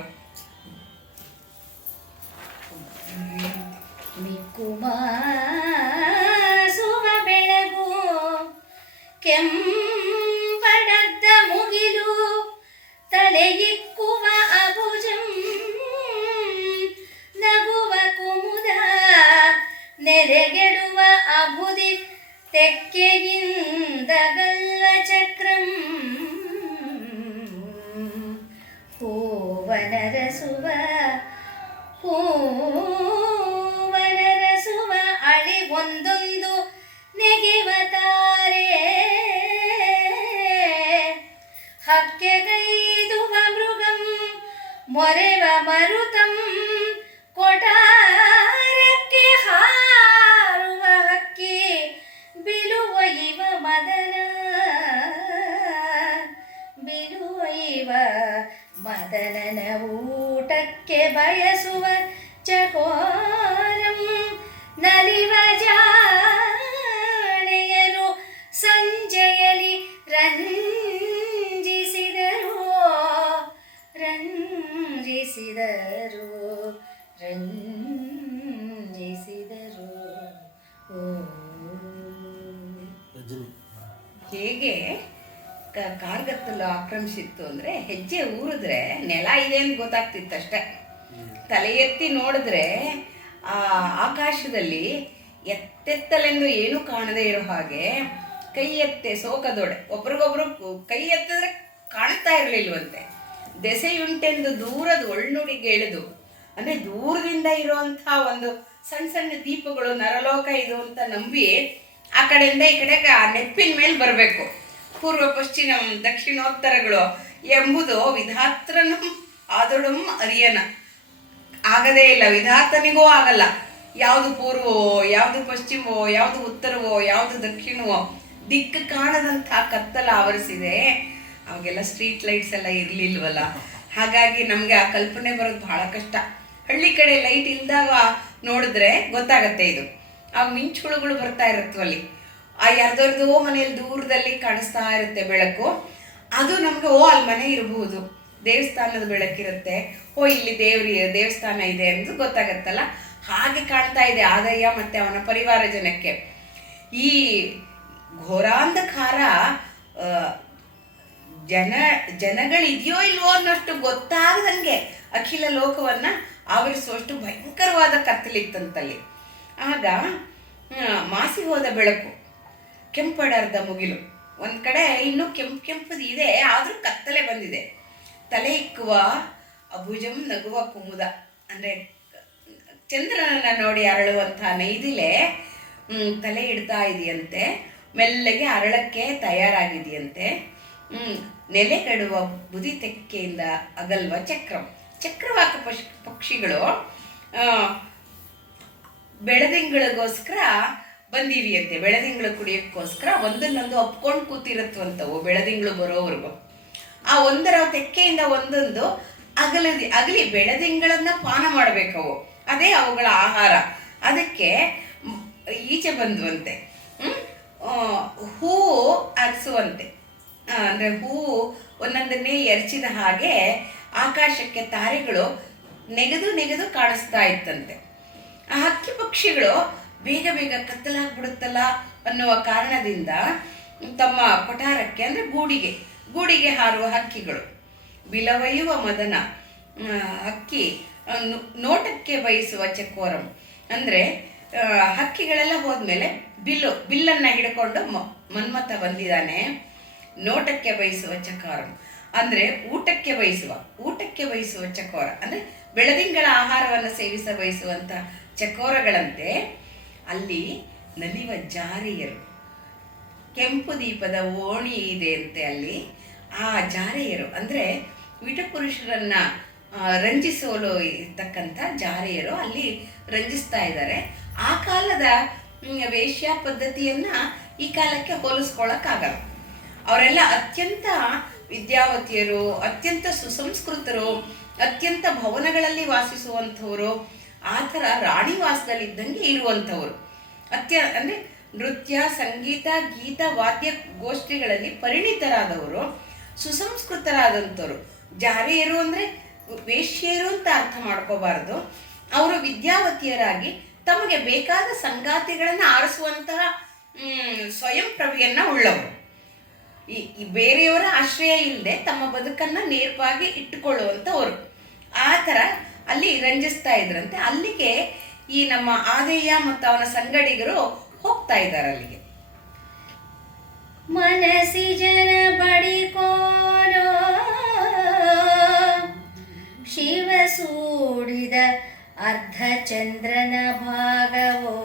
ಮಿಕ್ಕುಮಾಸುವ ಬೆಳಗು ಕೆಂಪಡದ್ದ ಮುಗಿಲು ತಲೆಯಿಕ್ಕುವ ಅಭುಜಂ ನಗುವ ಕುಮುದ ನೆರೆಗೆಡುವ ಅಭುದಿ ತೆಕ್ಕೆಗಿಂದಗಲ್ಲ ಚಕ್ರಂ ಹೂವನರಸುವ ಅಳಿ ಒಂದೊಂದು ನೆಗೆವತಾರೆ ಹಕ್ಕೆಗೈದುವ ಮೃಗಂ ಮೊರೆವ ಮರುತಂ ಕೊಟಾರಕ್ಕೆ ಹಾರುವ ಹಕ್ಕಿ ಬಿಲುವ ಇವ ಮದನ ಬಿಲುವ ಇವ ಮದನನ ಊಟಕ್ಕೆ ಬಯಸುವ ಚಕೋರಂ ನಲಿವ ಜಾಣೆಯರು ಸಂಜೆಯಲಿ ರಂಜಿಸಿದರು ಹೇಗೆ ಕಾರ್ಗತ್ತಲು ಆಕ್ರಮಿಸಿತ್ತು ಅಂದರೆ, ಹೆಜ್ಜೆ ಊರಿದ್ರೆ ನೆಲ ಇದೆ ಅಂತ ಗೊತ್ತಾಗ್ತಿತ್ತಷ್ಟೆ. ತಲೆ ಎತ್ತಿ ನೋಡಿದ್ರೆ ಆ ಆಕಾಶದಲ್ಲಿ ಎತ್ತೆತ್ತಲೆಂದು ಏನೂ ಕಾಣದೇ ಇರೋ ಹಾಗೆ ಕೈ ಎತ್ತೆ ಸೋಕದೊಡೆ, ಒಬ್ರಿಗೊಬ್ರು ಕೈ ಎತ್ತಿದ್ರೆ ಕಾಣ್ತಾ ಇರಲಿಲ್ವಂತೆ. ದೆಸೆಯುಂಟೆಂದು ದೂರದ ಒಳ್ನುಡಿಗೆ ಎಳೆದು, ಅಂದರೆ ದೂರದಿಂದ ಇರುವಂಥ ಒಂದು ಸಣ್ಣ ಸಣ್ಣ ದೀಪಗಳು ನರಲೋಕ ಇದು ಅಂತ ನಂಬಿ ಆ ಕಡೆಯಿಂದ ಈ ಕಡೆಗೆ ಆ ನೆಪ್ಪಿನ ಮೇಲೆ ಬರಬೇಕು. ಪೂರ್ವ ಪಶ್ಚಿಮ ದಕ್ಷಿಣೋತ್ತರಗಳು ಎಂಬುದು ವಿಧಾತ್ರನು ಆದೊಡಂ ಅರಿಯನ ಆಗದೇ ಇಲ್ಲ, ವಿಧಾತನಿಗೂ ಆಗಲ್ಲ. ಯಾವುದು ಪೂರ್ವವೋ, ಯಾವುದು ಪಶ್ಚಿಮವೋ, ಯಾವುದು ಉತ್ತರವೋ, ಯಾವುದು ದಕ್ಷಿಣವೋ ದಿಕ್ಕು ಕಾಣದಂಥ ಕತ್ತಲ ಆವರಿಸಿದೆ. ಅವಾಗೆಲ್ಲ ಸ್ಟ್ರೀಟ್ ಲೈಟ್ಸ್ ಎಲ್ಲ ಇರಲಿಲ್ವಲ್ಲ, ಹಾಗಾಗಿ ನಮಗೆ ಆ ಕಲ್ಪನೆ ಬರೋದು ಬಹಳ ಕಷ್ಟ. ಹಳ್ಳಿ ಕಡೆ ಲೈಟ್ ಇಲ್ದಾಗ ನೋಡಿದ್ರೆ ಗೊತ್ತಾಗತ್ತೆ ಇದು. ಆಗ ಮಿಂಚುಳುಗಳು ಬರ್ತಾ ಇರುತ್ತವಲ್ಲಿ, ಆ ಯಾರ್ದೋ ಮನೆಯಲ್ಲಿ ದೂರದಲ್ಲಿ ಕಾಣಿಸ್ತಾ ಇರುತ್ತೆ ಬೆಳಕು. ಅದು ನಮಗೆ ಅಲ್ಲಿ ಮನೆ ಇರಬಹುದು, ದೇವಸ್ಥಾನದ ಬೆಳಕಿರುತ್ತೆ, ಇಲ್ಲಿ ದೇವಸ್ಥಾನ ಇದೆ ಅಂತ ಗೊತ್ತಾಗತ್ತಲ್ಲ. ಹಾಗೆ ಕಾಣ್ತಾ ಇದೆ ಆದಯ್ಯ ಮತ್ತೆ ಅವನ ಪರಿವಾರ ಜನಕ್ಕೆ. ಈ ಘೋರಾಂಧಕಾರ ಜನಗಳಿದೆಯೋ ಇಲ್ವೋ ಅನ್ನೋಷ್ಟು ಗೊತ್ತಾಗದಂಗೆ ಅಖಿಲ ಲೋಕವನ್ನ ಆವರಿಸುವಷ್ಟು ಭಯಂಕರವಾದ ಕತ್ತಲಿತ್ತಂತಲ್ಲಿ. ಆಗ ಮಾಸಿ ಹೋದ ಬೆಳಕು, ಕೆಂಪಡರ್ದ ಮುಗಿಲು, ಒಂದು ಕಡೆ ಇನ್ನೂ ಕೆಂಪದು ಇದೆ, ಆದರೂ ಕತ್ತಲೆ ಬಂದಿದೆ. ತಲೆ ಇಕ್ಕುವ ಅಭುಜಂ ನಗುವ ಕುಮುದ, ಅಂದರೆ ಚಂದ್ರನನ್ನ ನೋಡಿ ಅರಳುವಂತಹ ನೈದಿಲೆ ತಲೆ ಇಡ್ತಾ ಇದೆಯಂತೆ, ಮೆಲ್ಲಗೆ ಅರಳಕ್ಕೆ ತಯಾರಾಗಿದೆಯಂತೆ. ನೆಲೆಗಡುವ ಬುದಿ ತೆಕ್ಕೆಯಿಂದ ಅಗಲ್ವ ಚಕ್ರಂ, ಚಕ್ರವಾಕ ಪಕ್ಷಿಗಳು ಬೆಳದಿಂಗಳಿಗೋಸ್ಕರ ಬಂದಿವಿಯಂತೆ, ಬೆಳದಿಂಗಳು ಕುಡಿಯೋಕ್ಕೋಸ್ಕರ ಒಂದನ್ನೊಂದು ಒಪ್ಕೊಂಡು ಕೂತಿರತ್ವಂತವು ಬೆಳದಿಂಗಳು ಬರೋವರೆಗೂ. ಆ ಒಂದರ ತೆಕ್ಕೆಯಿಂದ ಒಂದೊಂದು ಅಗಲಿ ಬೆಳದಿಂಗಳನ್ನ ಪಾನ ಮಾಡಬೇಕವು, ಅದೇ ಅವುಗಳ ಆಹಾರ. ಅದಕ್ಕೆ ಈಚೆ ಬಂದುವಂತೆ, ಹೂವು ಅರಸುವಂತೆ, ಅಂದರೆ ಹೂವು ಒಂದೊಂದನ್ನೇ ಎರಚಿದ ಹಾಗೆ ಆಕಾಶಕ್ಕೆ ತಾರೆಗಳು ನೆಗೆದು ಕಾಣಿಸ್ತಾ ಇತ್ತಂತೆ. ಆ ಹಕ್ಕಿ ಪಕ್ಷಿಗಳು ಬೇಗ ಬೇಗ ಕತ್ತಲಾಗ್ಬಿಡುತ್ತಲ್ಲ ಅನ್ನುವ ಕಾರಣದಿಂದ ತಮ್ಮ ಕೊಠಾರಕ್ಕೆ, ಅಂದರೆ ಗೂಡಿಗೆ ಹಾರುವ ಹಕ್ಕಿಗಳು. ಬಿಲವಯ್ಯುವ ಮದನ, ಹಕ್ಕಿ ನೋಟಕ್ಕೆ ಬಯಸುವ ಚಕೋರಂ, ಅಂದರೆ ಹಕ್ಕಿಗಳೆಲ್ಲ ಹೋದ್ಮೇಲೆ ಬಿಲ್ಲನ್ನು ಹಿಡ್ಕೊಂಡು ಮನ್ಮಥ ಬಂದಿದ್ದಾನೆ. ನೋಟಕ್ಕೆ ಬಯಸುವ ಚಕೋರಂ ಅಂದರೆ ಊಟಕ್ಕೆ ಬಯಸುವ ಚಕೋರ, ಅಂದರೆ ಬೆಳದಿಂಗಳ ಆಹಾರವನ್ನು ಸೇವಿಸ ಬಯಸುವಂಥ ಚಕೋರಗಳಂತೆ ಅಲ್ಲಿ ನಲಿವ ಜಾರಿಯರು. ಕೆಂಪು ದೀಪದ ಓಣಿ ಇದೆ ಅಂತೆ ಅಲ್ಲಿ. ಆ ಜಾರೆಯರು ಅಂದರೆ ವಿಟಪುರುಷರನ್ನ ರಂಜಿಸೋಲು ಇರ್ತಕ್ಕಂಥ ಜಾರೆಯರು ಅಲ್ಲಿ ರಂಜಿಸ್ತಾ ಇದ್ದಾರೆ. ಆ ಕಾಲದ ವೇಶ್ಯ ಪದ್ಧತಿಯನ್ನ ಈ ಕಾಲಕ್ಕೆ ಹೋಲಿಸ್ಕೊಳ್ಳೋಕ್ಕಾಗಲ್ಲ. ಅವರೆಲ್ಲ ಅತ್ಯಂತ ವಿದ್ಯಾವತಿಯರು, ಅತ್ಯಂತ ಸುಸಂಸ್ಕೃತರು, ಅತ್ಯಂತ ಭವನಗಳಲ್ಲಿ ವಾಸಿಸುವಂಥವರು, ಆ ಥರ ರಾಣಿವಾಸದಲ್ಲಿದ್ದಂಗೆ ಇರುವಂಥವರು. ಅಂದರೆ ನೃತ್ಯ, ಸಂಗೀತ, ಗೀತ, ವಾದ್ಯ ಗೋಷ್ಠಿಗಳಲ್ಲಿ ಪರಿಣಿತರಾದವರು, ಸುಸಂಸ್ಕೃತರಾದಂಥವ್ರು. ಜಾರಿಯರು ಅಂದರೆ ವೇಶ್ಯರು ಅಂತ ಅರ್ಥ ಮಾಡ್ಕೋಬಾರ್ದು. ಅವರು ವಿದ್ಯಾವತಿಯರಾಗಿ ತಮಗೆ ಬೇಕಾದ ಸಂಗಾತಿಗಳನ್ನು ಆರಿಸುವಂತಹ ಸ್ವಯಂ ಪ್ರಭೆಯನ್ನು ಉಳ್ಳವರು. ಈ ಬೇರೆಯವರ ಆಶ್ರಯ ಇಲ್ಲದೆ ತಮ್ಮ ಬದುಕನ್ನು ನೇರವಾಗಿ ಇಟ್ಟುಕೊಳ್ಳುವಂಥವರು. ಆ ಥರ ಅಲ್ಲಿ ರಂಜಿಸ್ತಾ ಇದ್ರಂತೆ. ಅಲ್ಲಿಗೆ ಈ ನಮ್ಮ ಆದಯ್ಯ ಮತ್ತು ಅವನ ಸಂಗಡಿಗರು ಹೋಗ್ತಾ ಇದ್ದಾರೆ ಅಲ್ಲಿಗೆ. ಮನಸಿ ಜನ ಬಡಿಕೋಲೋ ಶಿವ ಸೂಡಿದ ಅರ್ಧ ಚಂದ್ರನ ಭಾಗವೋ,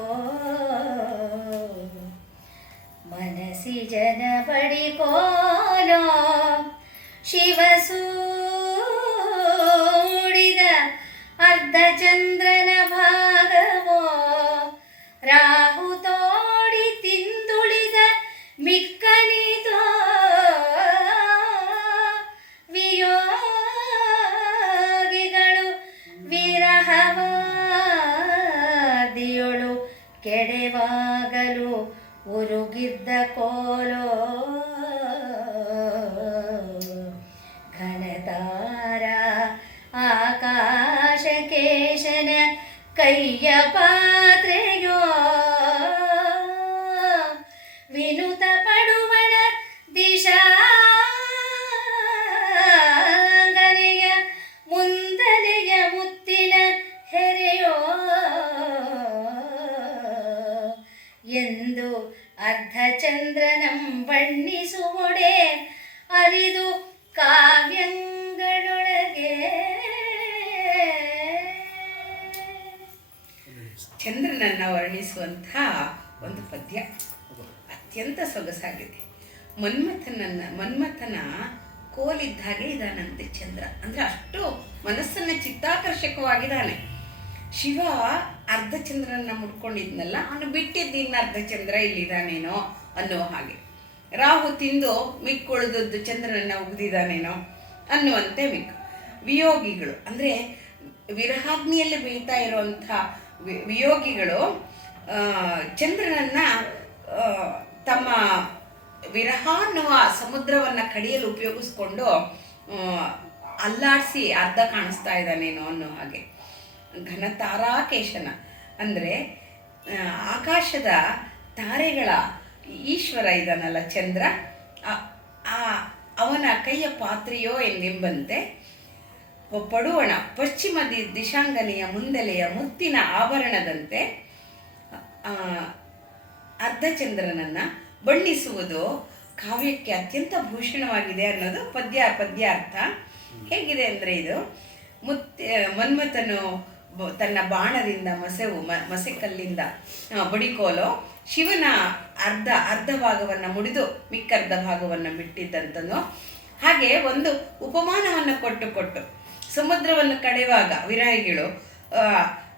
ಮನಸಿ ಜನ ಬಡಿಕೋಲೋ ಶಿವ ಸೂಡಿದ ಅರ್ಧ ಚಂದ್ರನ ಭಾಗವೋ, ರಾಹು ತೋಡಿ ತಿಂದುಳಿದ ಮಿಕ್ಕನಿತೋ ವಿಯೋಗಿಗಳು ವಿರಹವಾದಿಯೊಳು ಕೆಡೆವಾಗಲು ಉರುಗಿದ್ದ ಕೋಲೋ, ಘನತಾರ ಆಕಾಶಕೇಶನ ಕೈಯ ಪಾತ್ರೆಯೋ, ವಿನುತ ಪಡುವಣ ದಿಶಾಂಗನೆಯ ಮುಂದಲೆಯ ಮುತ್ತಿನ ಹೆರೆಯೋ ಎಂದು ಅರ್ಧ ಚಂದ್ರನಂ ಬಣ್ಣಿಸುವೊಡೆ ಅರಿದು ಕಾವ್ಯಂಗಳೊಳಗೆ. ಚಂದ್ರನನ್ನು ವರ್ಣಿಸುವಂಥ ಒಂದು ಪದ್ಯ ಅತ್ಯಂತ ಸೊಗಸಾಗಿದೆ. ಮನ್ಮಥನ ಕೋಲಿದ್ದ ಹಾಗೆ ಇದಾನಂತೆ ಚಂದ್ರ, ಅಂದರೆ ಅಷ್ಟು ಮನಸ್ಸನ್ನು ಚಿತ್ತಾಕರ್ಷಕವಾಗಿದ್ದಾನೆ. ಶಿವ ಅರ್ಧ ಚಂದ್ರನ ಮುಡ್ಕೊಂಡಿದ್ನಲ್ಲ, ಅವನು ಬಿಟ್ಟಿದ್ದು ಇನ್ನು ಅರ್ಧ ಚಂದ್ರ ಇಲ್ಲಿದ್ದಾನೇನೋ ಅನ್ನುವ ಹಾಗೆ. ರಾಹು ತಿಂದು ಮಿಕ್ಕುಳಿದದ್ದು ಚಂದ್ರನನ್ನು ಉಗಿದಿದ್ದಾನೇನೋ ಅನ್ನುವಂತೆ ವಿಯೋಗಿಗಳು, ಅಂದರೆ ವಿರಹಾಗ್ನಿಯಲ್ಲಿ ಬೀಳ್ತಾ ಇರುವಂಥ ವಿಯೋಗಿಗಳು ಚಂದ್ರನನ್ನ ತಮ್ಮ ವಿರಹ ಅನ್ನುವ ಸಮುದ್ರವನ್ನು ಕಡಿಯಲು ಉಪಯೋಗಿಸ್ಕೊಂಡು ಅಲ್ಲಾಡಿಸಿ ಅರ್ಧ ಕಾಣಿಸ್ತಾ ಇದ್ದಾನೇನೋ ಅನ್ನೋ ಹಾಗೆ. ಘನತಾರಾಕೇಶನ ಅಂದರೆ ಆಕಾಶದ ತಾರೆಗಳ ಈಶ್ವರ ಇದಾನಲ್ಲ ಚಂದ್ರ, ಅವನ ಕೈಯ ಪಾತ್ರೆಯೋ ಎಂಬಂತೆ ಪಡುವಣ ಪಶ್ಚಿಮ ದಿಶಾಂಗನೆಯ ಮುಂದೆಲೆಯ ಮುತ್ತಿನ ಆಭರಣದಂತೆ ಅರ್ಧಚಂದ್ರನನ್ನು ಬಣ್ಣಿಸುವುದು ಕಾವ್ಯಕ್ಕೆ ಅತ್ಯಂತ ಭೂಷಣವಾಗಿದೆ ಅನ್ನೋದು ಪದ್ಯಾರ್ಥ. ಹೇಗಿದೆ ಅಂದರೆ ಇದು ಮನ್ಮಥನು ತನ್ನ ಬಾಣದಿಂದ ಮಸೆಕಲ್ಲಿಂದ ಬಡಿಕೋಲು ಶಿವನ ಅರ್ಧ ಭಾಗವನ್ನು ಮುಡಿದು ಮಿಕ್ಕರ್ಧ ಭಾಗವನ್ನು ಬಿಟ್ಟಿದ್ದಂತನೋ ಹಾಗೆ ಒಂದು ಉಪಮಾನವನ್ನು ಕೊಟ್ಟು ಸಮುದ್ರವನ್ನು ಕಡೆಯುವಾಗ ವಿರಾಹಿಗಳು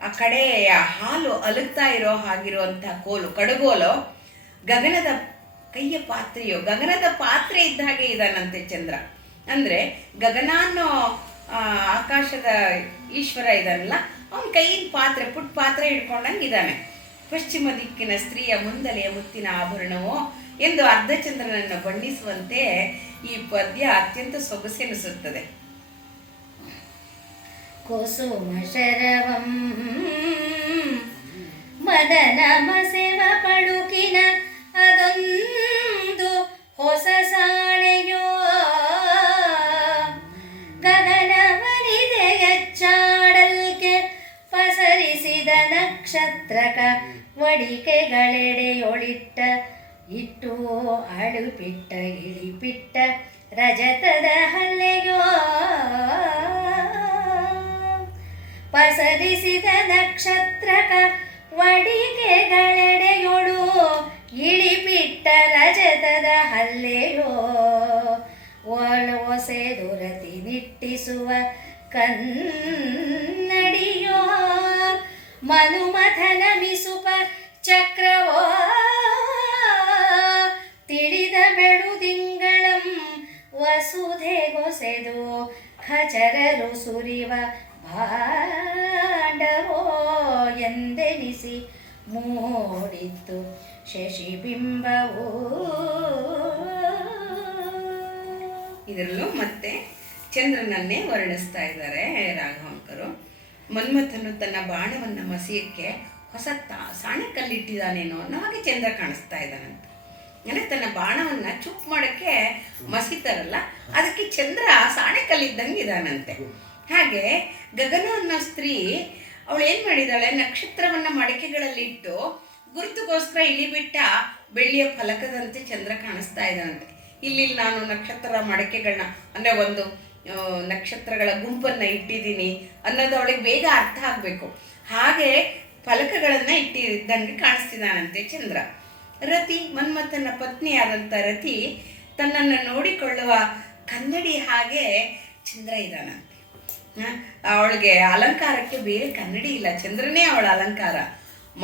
ಆ ಕಡೆಯ ಹಾಲು ಅಲುಗ್ತಾ ಹಾಗಿರುವಂಥ ಕಡುಗೋಲು ಗಗನದ ಕೈಯ ಪಾತ್ರೆಯೋ, ಗಗನದ ಪಾತ್ರೆ ಇದ್ದ ಹಾಗೆ ಇದಾನಂತೆ ಚಂದ್ರ. ಅಂದರೆ ಗಗನ ಅನ್ನೋ ಆಕಾಶದ ಈಶ್ವರ ಇದಾನಲ್ಲ, ಅವನ ಕೈಯಿಂದ ಪುಟ್ಟ ಪಾತ್ರೆ ಹಿಡ್ಕೊಂಡಂಗೆ ಇದ್ದಾನೆ. ಪಶ್ಚಿಮ ದಿಕ್ಕಿನ ಸ್ತ್ರೀಯ ಮುಂದಲೆಯ ಮುತ್ತಿನ ಆಭರಣವೋ ಎಂದು ಅರ್ಧಚಂದ್ರನನ್ನು ಬಣ್ಣಿಸುವಂತೆ ಈ ಪದ್ಯ ಅತ್ಯಂತ ಸೊಗಸೆನಿಸುತ್ತದೆ. ಕುಸುಮ ಶರವಂ ಮದನ ಮಸೆವ ಪಡುಕಿನ ಅದೊಂದು ಹೊಸ ಸಾಣೆಯೋ, ಗಗನವನಿದೆಯಚ್ಚಾಡಲ್ಕೆ ಪಸರಿಸಿದ ನಕ್ಷತ್ರಕ ವಡಿಕೆಗಳೆಡೆಯೊಳಿಟ್ಟ ಇಟ್ಟು ಅಳುಪಿಟ್ಟ ಇಳಿಪಿಟ್ಟ ರಜತದ ಹಲ್ಲೆಯೋ, ಪಸರಿಸಿದ ನಕ್ಷತ್ರಕ ವಡಿಕೆಗಳೆಡೆಯೊಳು ಇಳಿಪಿಟ್ಟ ರಜತದ ಹಲ್ಲೆಯೋ, ಒಸೆ ದುರತಿ ನಿಟ್ಟಿಸುವ ಕನ್ನಡಿಯೋ, ಮನುಮಥನ ಮಿಸುಪ ಚಕ್ರವೋ, ತಿಳಿದ ಬೆಳುದಿಂಗಳಂ ವಸುಧೆಗೊಸೆದು ಖಚರರು ಸುರಿವ ಭಾಂಡವೋ ಎಂದೆನಿಸಿ ಮೂಡಿತ್ತು ಶಶಿಬಿಂಬವೋ. ಇದರಲ್ಲೂ ಮತ್ತೆ ಚಂದ್ರನನ್ನೇ ವರ್ಣಿಸ್ತಾ ಇದ್ದಾರೆ ರಾಘವಂಕರು. ಮನ್ಮಥನು ತನ್ನ ಬಾಣವನ್ನು ಮಸಿಯಕ್ಕೆ ಹೊಸ ಸಾಣೆಕಲ್ಲಿಟ್ಟಿದ್ದಾನೇನೋ ಅನ್ನೋ ಹಾಗೆ ಚಂದ್ರ ಕಾಣಿಸ್ತಾ ಇದ್ದಾನಂತ. ಅಂದರೆ ತನ್ನ ಬಾಣವನ್ನು ಚುಪ್ ಮಾಡೋಕ್ಕೆ ಮಸಿತಾರಲ್ಲ, ಅದಕ್ಕೆ ಚಂದ್ರ ಸಾಣೆಕಲ್ಲಿದ್ದಂಗೆ ಇದ್ದಾನಂತೆ. ಹಾಗೆ ಗಗನ ಅನ್ನೋ ಸ್ತ್ರೀ ಅವಳು ಏನು ಮಾಡಿದ್ದಾಳೆ, ನಕ್ಷತ್ರವನ್ನು ಮಡಿಕೆಗಳಲ್ಲಿ ಇಟ್ಟು ಗುರುತುಗೋಸ್ಕರ ಇಳಿಬಿಟ್ಟ ಬೆಳ್ಳಿಯ ಫಲಕದಂತೆ ಚಂದ್ರ ಕಾಣಿಸ್ತಾ ಇದ್ದಾನಂತೆ. ಇಲ್ಲಿ ನಾನು ನಕ್ಷತ್ರ ಮಡಿಕೆಗಳನ್ನ ಅಂದರೆ ಒಂದು ನಕ್ಷತ್ರಗಳ ಗುಂಪನ್ನು ಇಟ್ಟಿದ್ದೀನಿ ಅನ್ನೋದು ಅವಳಿಗೆ ಬೇಗ ಅರ್ಥ ಆಗಬೇಕು. ಹಾಗೆ ಫಲಕಗಳನ್ನು ಇಟ್ಟಿದ್ದಂಗೆ ಕಾಣಿಸ್ತಿದ್ದಾನಂತೆ ಚಂದ್ರ. ರತಿ, ಮನ್ಮಥನ ಪತ್ನಿಯಾದಂಥ ರತಿ ತನ್ನನ್ನು ನೋಡಿಕೊಳ್ಳುವ ಕನ್ನಡಿ ಹಾಗೆ ಚಂದ್ರ ಇದ್ದಾನಂತೆ. ಅವಳಿಗೆ ಅಲಂಕಾರಕ್ಕೆ ಬೇರೆ ಕನ್ನಡಿ ಇಲ್ಲ, ಚಂದ್ರನೇ ಅವಳ ಅಲಂಕಾರ.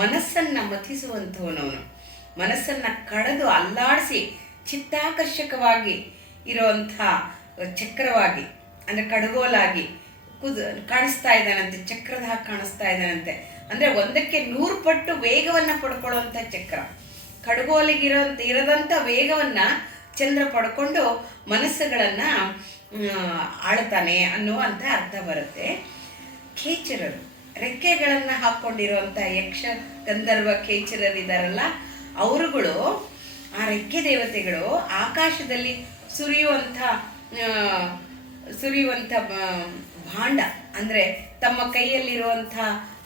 ಮನಸ್ಸನ್ನು ಮಥಿಸುವಂಥವನವನು, ಮನಸ್ಸನ್ನು ಕಳೆದು ಅಲ್ಲಾಡಿಸಿ ಚಿತ್ತಾಕರ್ಷಕವಾಗಿ ಇರುವಂಥ ಚಕ್ರವಾಗಿ ಅಂದರೆ ಕಡುಗೋಲಾಗಿ ಕಾಣಿಸ್ತಾ ಇದ್ದಾನಂತೆ, ಚಕ್ರದ ಹಾಗೆ ಕಾಣಿಸ್ತಾ ಇದ್ದಾನಂತೆ. ಅಂದರೆ 1ಕ್ಕೆ 100 ಪಟ್ಟು ವೇಗವನ್ನು ಪಡ್ಕೊಳ್ಳುವಂಥ ಚಕ್ರ. ಇರದಂಥ ವೇಗವನ್ನು ಚಂದ್ರ ಪಡ್ಕೊಂಡು ಮನಸ್ಸುಗಳನ್ನು ಆಳ್ತಾನೆ ಅನ್ನುವಂಥ ಅರ್ಥ ಬರುತ್ತೆ. ಖೇಚರರು, ರೆಕ್ಕೆಗಳನ್ನು ಹಾಕ್ಕೊಂಡಿರುವಂಥ ಯಕ್ಷ ಗಂಧರ್ವ ಖೇಚರರಿದ್ದಾರಲ್ಲ, ಅವರುಗಳು ಆ ರೆಕ್ಕೆ ದೇವತೆಗಳು ಆಕಾಶದಲ್ಲಿ ಸುರಿಯುವಂಥ ಭಾಂಡ ಅಂದರೆ ತಮ್ಮ ಕೈಯಲ್ಲಿರುವಂಥ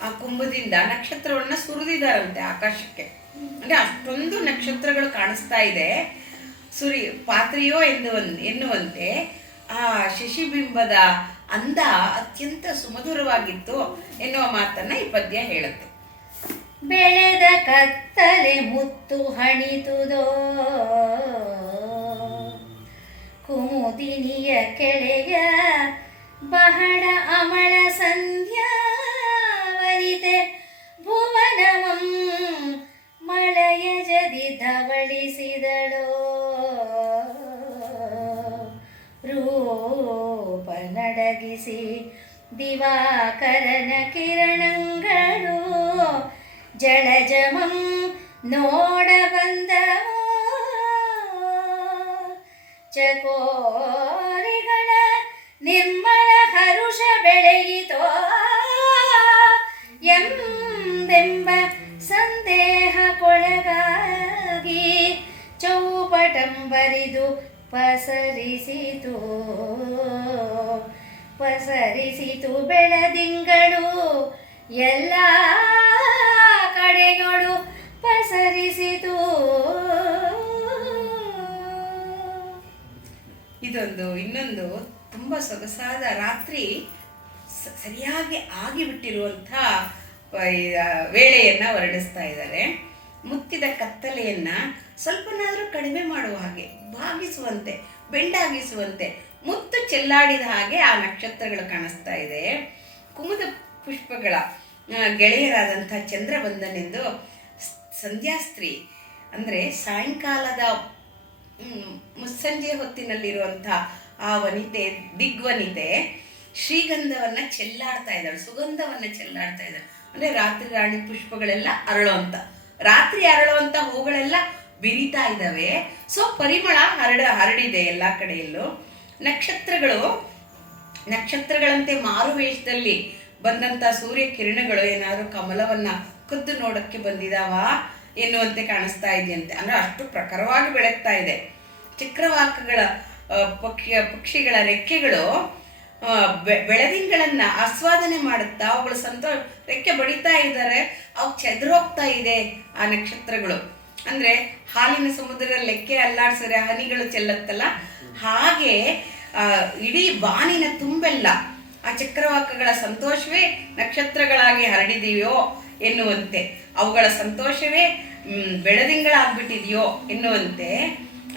ಆ ಕುಂಭದಿಂದ ನಕ್ಷತ್ರವನ್ನು ಸುರಿದಿದ್ದಾರಂತೆ ಆಕಾಶಕ್ಕೆ. ಅಂದರೆ ಅಷ್ಟೊಂದು ನಕ್ಷತ್ರಗಳು ಕಾಣಿಸ್ತಾ ಇದೆ. ಪಾತ್ರೆಯೋ ಎನ್ನುವಂತೆ ಆ ಶಶಿಬಿಂಬದ ಅಂದ ಅತ್ಯಂತ ಸುಮಧುರವಾಗಿತ್ತು ಎನ್ನುವ ಮಾತನ್ನ ಈ ಪದ್ಯ ಹೇಳುತ್ತೆ. ಬೆಳೆದ ಕತ್ತಲೆ ಮುತ್ತು ಹಣಿತುದೋ, ಕುಮುದಿನಿಯ ಕೆಳೆಯ ಬಹಳ ಅಮಳ ಸಂಧ್ಯಾ ವನಿತೆ ಭುವನವಂ ಮಳೆಯ ಜದಿ ಧವಳಿಸಿದಳೋ, ರೂಪ ನಡಗಿಸಿ ದಿವಾಕರನ ಕಿರಣಗಳು ಜಳಜಮಂ ನೋಡ ಬಂದವೋ, ಚಕೋರಿಗಳ ನಿರ್ಮಲ ಹರುಷ ಬೆಳೆಯಿತೋ ಎಂಬ ಒಂದೆಂಬ ಸಂದೇಹಕ್ಕೊಳಗಾಗಿ ಚೌಪಟಂಬರಿದು ಪಸರಿಸಿತು ಬೆಳದಿಂಗಳು ಎಲ್ಲ ಕಡೆಗಳು ಪಸರಿಸಿತು. ಇನ್ನೊಂದು ತುಂಬ ಸೊಗಸಾದ ರಾತ್ರಿ ಸರಿಯಾಗಿ ಆಗಿಬಿಟ್ಟಿರುವಂಥ ವೇಳೆಯನ್ನು ವರ್ಣಿಸ್ತಾ ಇದ್ದಾರೆ. ಮುತ್ತಿದ ಕತ್ತಲೆಯನ್ನು ಸ್ವಲ್ಪನಾದರೂ ಕಡಿಮೆ ಮಾಡುವ ಹಾಗೆ, ಭಾಗಿಸುವಂತೆ, ಬೆಂಡಾಗಿಸುವಂತೆ, ಮುತ್ತು ಚೆಲ್ಲಾಡಿದ ಹಾಗೆ ಆ ನಕ್ಷತ್ರಗಳು ಕಾಣಿಸ್ತಾ ಇದೆ. ಕುಮುದ ಪುಷ್ಪಗಳ ಗೆಳೆಯರಾದಂಥ ಚಂದ್ರಬಂಧನೆಂದು ಸಂಧ್ಯಾಸ್ತ್ರೀ ಅಂದರೆ ಸಾಯಂಕಾಲದ ಮುಸ್ಸಂಜೆ ಹೊತ್ತಿನಲ್ಲಿರುವಂಥ ಆ ವನಿತೆ, ದಿಗ್ವನಿತೆ ಶ್ರೀಗಂಧವನ್ನು ಚೆಲ್ಲಾಡ್ತಾ ಇದ್ದಾಳೆ, ಸುಗಂಧವನ್ನು ಚೆಲ್ಲಾಡ್ತಾ ಇದ್ದಾಳೆ. ಅಂದರೆ ರಾತ್ರಿ ರಾಣಿ ಪುಷ್ಪಗಳೆಲ್ಲ ರಾತ್ರಿ ಅರಳುವಂಥ ಹೂಗಳೆಲ್ಲ ಬಿರಿತಾ ಇದ್ದಾವೆ. ಸೊ ಪರಿಮಳ ಹರಡಿದೆ ಎಲ್ಲ ಕಡೆಯಲ್ಲೂ. ನಕ್ಷತ್ರಗಳಂತೆ ಮಾರುವೇಷದಲ್ಲಿ ಬಂದಂಥ ಸೂರ್ಯ ಕಿರಣಗಳು ಏನಾದರೂ ಕಮಲವನ್ನು ಕದ್ದು ನೋಡೋಕ್ಕೆ ಬಂದಿದಾವ ಎನ್ನುವಂತೆ ಕಾಣಿಸ್ತಾ ಇದೆಯಂತೆ. ಅಂದರೆ ಅಷ್ಟು ಪ್ರಖರವಾಗಿ ಬೆಳಗ್ತಾ ಇದೆ. ಚಕ್ರವಾಕಗಳ ಪಕ್ಷಿಗಳ ರೆಕ್ಕೆಗಳು ಬೆಳದಿಂಗಳನ್ನು ಆಸ್ವಾದನೆ ಮಾಡುತ್ತಾ ಅವುಗಳು ರೆಕ್ಕೆ ಬಡಿತಾ ಇದ್ದಾರೆ. ಅವು ಚೆದರೋಗ್ತಾ ಇದೆ ಆ ನಕ್ಷತ್ರಗಳು. ಅಂದರೆ ಹಾಲಿನ ಸಮುದ್ರದ ಲೆಕ್ಕೆ ಅಲ್ಲಾಡ್ಸಿದ್ರೆ ಹನಿಗಳು ಚೆಲ್ಲತ್ತಲ್ಲ, ಹಾಗೆ ಇಡೀ ಬಾನಿನ ತುಂಬೆಲ್ಲ ಆ ಚಕ್ರವಾಕಗಳ ಸಂತೋಷವೇ ನಕ್ಷತ್ರಗಳಾಗಿ ಹರಡಿದೆಯೋ ಎನ್ನುವಂತೆ, ಅವುಗಳ ಸಂತೋಷವೇ ಬೆಳದಿಂಗಳಾಗ್ಬಿಟ್ಟಿದೆಯೋ ಎನ್ನುವಂತೆ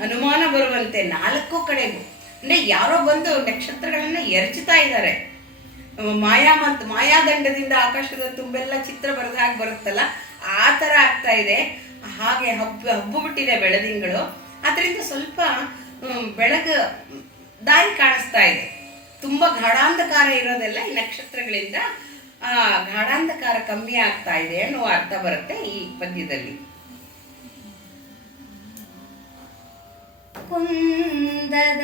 ಅನುಮಾನ ಬರುವಂತೆ ನಾಲ್ಕು ಕಡೆಗೂ. ಅಂದರೆ ಯಾರೋ ಬಂದು ನಕ್ಷತ್ರಗಳನ್ನು ಎರಚುತ್ತಾ ಇದ್ದಾರೆ. ಮಾಯಾದಂಡದಿಂದ ಆಕಾಶದ ತುಂಬೆಲ್ಲ ಚಿತ್ರ ಬರೆದ ಹಾಗೆ ಬರುತ್ತಲ್ಲ, ಆ ಥರ ಆಗ್ತಾ ಇದೆ. ಹಾಗೆ ಹಬ್ಬು ಬಿಟ್ಟಿದೆ ಬೆಳದಿಂಗಳು. ಅದರಿಂದ ಸ್ವಲ್ಪ ಬೆಳಕು ದಾರಿ ಕಾಣಿಸ್ತಾ ಇದೆ. ತುಂಬ ಗಾಢಾಂಧಕಾರ ಇರೋದೆಲ್ಲ ಈ ನಕ್ಷತ್ರಗಳಿಂದ ಗಾಢಾಂಧಕಾರ ಕಮ್ಮಿ ಆಗ್ತಾ ಇದೆ ಅನ್ನೋ ಅರ್ಥ ಬರುತ್ತೆ ಈ ಪದ್ಯದಲ್ಲಿ. ಕುಂದದ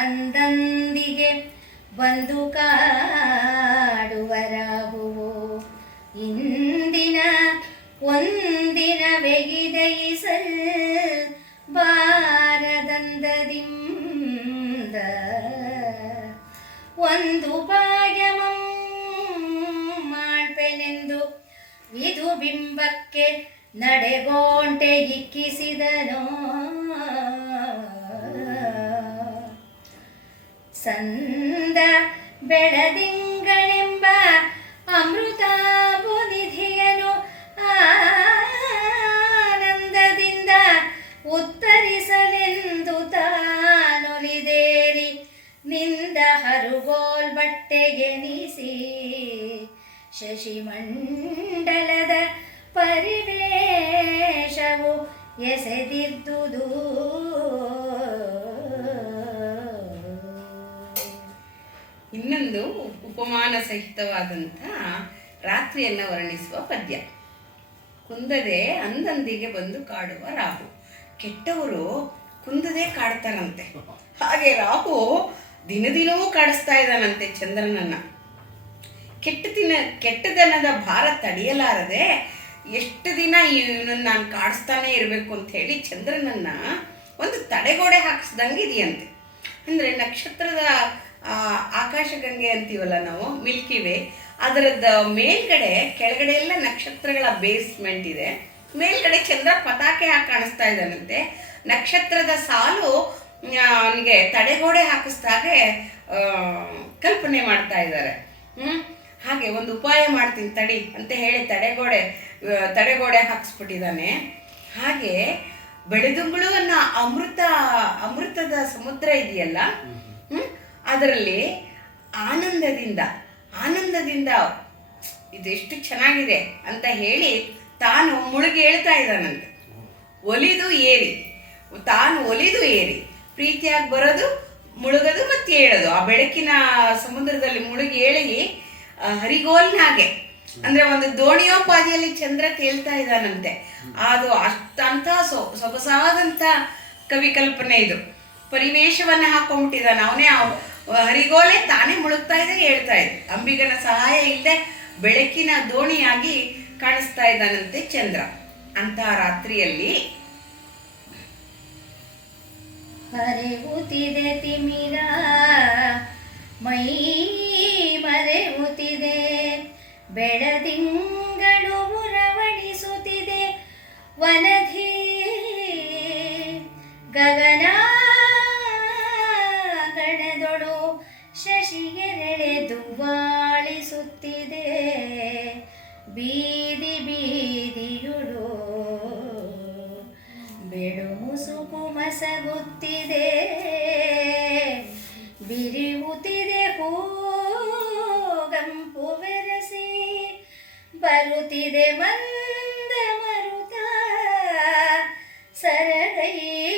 ಅಂದಂದಿಗೆ ಬಂದು ಕಾಡುವರಾಗುವು ಇಂದಿನ ಒಂದಿನ ವೆಗಿದಯಿಸಲ್ ಬಾರದಂದದಿಂದ ಒಂದು ಪಾಯಮಂ ಮಾಡ್ಪೆನೆಂದು ವಿಧು ಬಿಂಬಕ್ಕೆ ನಡೆಗೋಂಟೆ ಇಕ್ಕಿಸಿದನೋ. ಸಂದ ಬೆಳದಿಂಗಳೆಂಬ ಅಮೃತಾಭುನಿಧಿಯನು ಆನಂದದಿಂದ ಉತ್ತರಿಸಲೆಂದು ತಾನೊಲಿದೇರಿ ನಿಂದ ಹರುಗೋಲ್ ಬಟ್ಟೆಗೆನಿಸಿ ಶಶಿಮಂಡಲದ ಪರಿವೇಶವು ಎಸೆದಿದ್ದುದು. ಇನ್ನೊಂದು ಉಪಮಾನ ಸಹಿತವಾದಂಥ ರಾತ್ರಿಯನ್ನು ವರ್ಣಿಸುವ ಪದ್ಯ. ಕುಂದದೆ ಅಂದಂದಿಗೆ ಬಂದು ಕಾಡುವ ರಾಹು. ಕೆಟ್ಟವರು ಕುಂದದೆ ಕಾಡ್ತಾರಂತೆ, ಹಾಗೆ ರಾಹು ದಿನದಿನವೂ ಕಾಡಿಸ್ತಾ ಇದ್ದಾನಂತೆ ಚಂದ್ರನನ್ನು. ಕೆಟ್ಟದನದ ಭಾರ ತಡೆಯಲಾರದೆ ಎಷ್ಟು ದಿನ ಇವನನ್ನು ನಾನು ಕಾಡಿಸ್ತಾನೆ ಇರಬೇಕು ಅಂತ ಹೇಳಿ ಚಂದ್ರನನ್ನು ಒಂದು ತಡೆಗೋಡೆ ಹಾಕಿಸ್ದಂಗೆ ಇದೆಯಂತೆ. ಅಂದರೆ ನಕ್ಷತ್ರದ ಆಕಾಶಗಂಗೆ ಅಂತೀವಲ್ಲ ನಾವು, ಮಿಲ್ಕಿ ವೇ, ಅದರದ್ದು ಮೇಲ್ಗಡೆ ಕೆಳಗಡೆ ಎಲ್ಲ ನಕ್ಷತ್ರಗಳ ಬೇಸ್ಮೆಂಟ್ ಇದೆ, ಮೇಲ್ಗಡೆ ಚಂದ್ರ ಪತಾಕೆ ಹಾಕಿ ಕಾಣಿಸ್ತಾ ಇದ್ದಾನಂತೆ. ನಕ್ಷತ್ರದ ಸಾಲು ಅವನಿಗೆ ತಡೆಗೋಡೆ ಹಾಕಿಸ್ದಾಗೆ ಕಲ್ಪನೆ ಮಾಡ್ತಾ ಇದ್ದಾರೆ. ಹಾಗೆ ಒಂದು ಉಪಾಯ ಮಾಡ್ತೀನಿ ತಡಿ ಅಂತ ಹೇಳಿ ತಡೆಗೋಡೆ ಹಾಕಿಸ್ಬಿಟ್ಟಿದ್ದಾನೆ. ಹಾಗೆ ಬೆಳದಿಂಗಳು ಅನ್ನೋ ಅಮೃತದ ಸಮುದ್ರ ಇದೆಯಲ್ಲ, ಅದರಲ್ಲಿ ಆನಂದದಿಂದ ಇದೆಷ್ಟು ಚೆನ್ನಾಗಿದೆ ಅಂತ ಹೇಳಿ ತಾನು ಮುಳುಗಿ ಹೇಳ್ತಾ ಇದ್ದಾನಂತೆ. ತಾನು ಒಲಿದು ಏರಿ ಪ್ರೀತಿಯಾಗಿ ಬರೋದು, ಮುಳುಗೋದು ಮತ್ತೆ ಹೇಳೋದು. ಆ ಬೆಳಕಿನ ಸಮುದ್ರದಲ್ಲಿ ಮುಳುಗಿ ಏಳಿ ಹರಿಗೋಲ್ನಾಗೆ, ಅಂದರೆ ಒಂದು ದೋಣಿಯೋಪಾದಿಯಲ್ಲಿ ಚಂದ್ರ ತೇಲ್ತಾ ಇದ್ದಾನಂತೆ. ಅದು ಅಷ್ಟಂಥ ಸೊಗಸಾದಂಥ ಕವಿ ಕಲ್ಪನೆ ಇದು. ಪರಿವೇಶವನ್ನು ಹಾಕೊಂಡ್ಬಿಟ್ಟಿದ್ದಾನೆ ಅವನೇ. ಹರಿಗೋಲೆ ತಾನೇ ಮುಳುಗ್ತಾ ಇದೆ, ಹೇಳ್ತಾ ಇದೆ. ಅಂಬಿಗನ ಸಹಾಯ ಇಲ್ಲದೆ ಬೆಳಕಿನ ದೋಣಿಯಾಗಿ ಕಾಣಿಸ್ತಾ ಇದ್ದಾನಂತೆ ಚಂದ್ರ. ಅಂತ ರಾತ್ರಿಯಲ್ಲಿ ಹರಿವುತ್ತಿದೆ ತಿಮಿರ, ಮೈ ಮರೆವುತ್ತಿದೆ, ಬೆಳದಿಂಗಳು ಉರವಣಿಸುತ್ತಿದೆ ವನಧಿ, ಗಗನ ಗಣದೊಳು ಶಶಿಗೆರಳೆ ದುವ್ವಾಳಿಸುತ್ತಿದೆ, ಬೀದಿ ಬೀದಿಯುಳು ಬೆಳು ಮುಸುಕು ಮಸಗುತ್ತಿದೆ, ಬಿರಿಯುತ್ತಿದೆ ಹೂಗಂಪು ಬೆರಸಿ, ಬರುತ್ತಿದೆ ಮಂದ ಮರುತ, ಸರಗೈವುತ್ತಿವೆ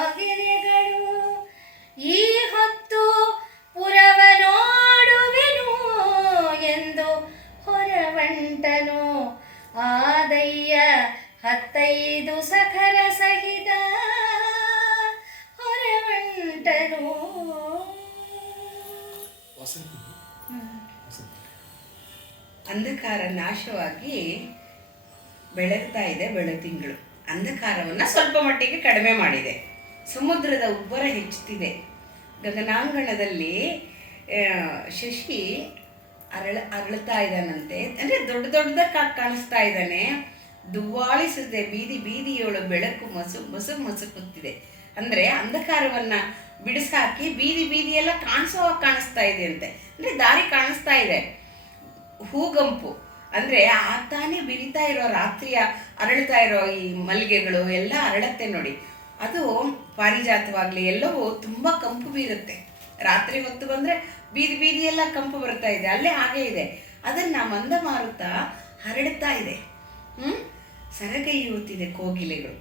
ಕೋಗಿಲೆಗಳು. ಈ ಹೊತ್ತು ಪುರವ ನೋಡುವೆನು ಎಂದು ಹೊರವಂಟನು ಆದಯ್ಯ 15 ಸಖರ ಸಹಿತ ಹೊರವಂಟನು. ಅಂಧಕಾರ ನಾಶವಾಗಿ ಬೆಳಗ್ತಾ ಇದೆ ಬೆಳದಿಂಗಳು. ಅಂಧಕಾರವನ್ನು ಸ್ವಲ್ಪ ಮಟ್ಟಿಗೆ ಕಡಿಮೆ ಮಾಡಿದೆ. ಸಮುದ್ರದ ಉಬ್ಬರ ಹೆಚ್ಚುತ್ತಿದೆ. ಗಗನಾಂಗಣದಲ್ಲಿ ಶಶಿ ಅರಳ್ತಾ ಇದ್ದಾನಂತೆ. ಅಂದರೆ ದೊಡ್ಡ ದೊಡ್ಡದಾಗಿ ಕಾಣಿಸ್ತಾ ಇದ್ದಾನೆ. ದುವ್ವಾಳಿಸುತ್ತೆ, ಬೀದಿ ಬೀದಿಯೊಳು ಬೆಳಕು ಮಸುಕುತ್ತಿದೆ. ಅಂದರೆ ಅಂಧಕಾರವನ್ನು ಬಿಡಿಸಾಕಿ ಬೀದಿ ಬೀದಿಯೆಲ್ಲ ಕಾಣಿಸ್ತಾ ಇದೆ ಅಂತೆ. ಅಂದರೆ ದಾರಿ ಕಾಣಿಸ್ತಾ ಇದೆ. ಹೂಗಂಪು ಅಂದರೆ ತಾನೇ ಬಿರಿತಾ ಇರೋ ರಾತ್ರಿಯ ಅರಳ್ತಾ ಇರೋ ಈ ಮಲ್ಲಿಗೆಗಳು ಎಲ್ಲ ಅರಳತ್ತೆ ನೋಡಿ. ಅದು ಪಾರಿಜಾತವಾಗಲಿ ಎಲ್ಲವೂ ತುಂಬ ಕಂಪು ಬೀರುತ್ತೆ. ರಾತ್ರಿ ಹೊತ್ತು ಬಂದರೆ ಬೀದಿ ಬೀದಿಯೆಲ್ಲ ಕಂಪು ಬರ್ತಾ ಇದೆ, ಅಲ್ಲೇ ಹಾಗೆ ಇದೆ. ಅದನ್ನು ಮಂದ ಮಾರುತ್ತಾ ಹರಡ್ತಾ ಇದೆ. ಸರಗೈಯುತ್ತಿದೆ ಕೋಗಿಲೆಗಳು.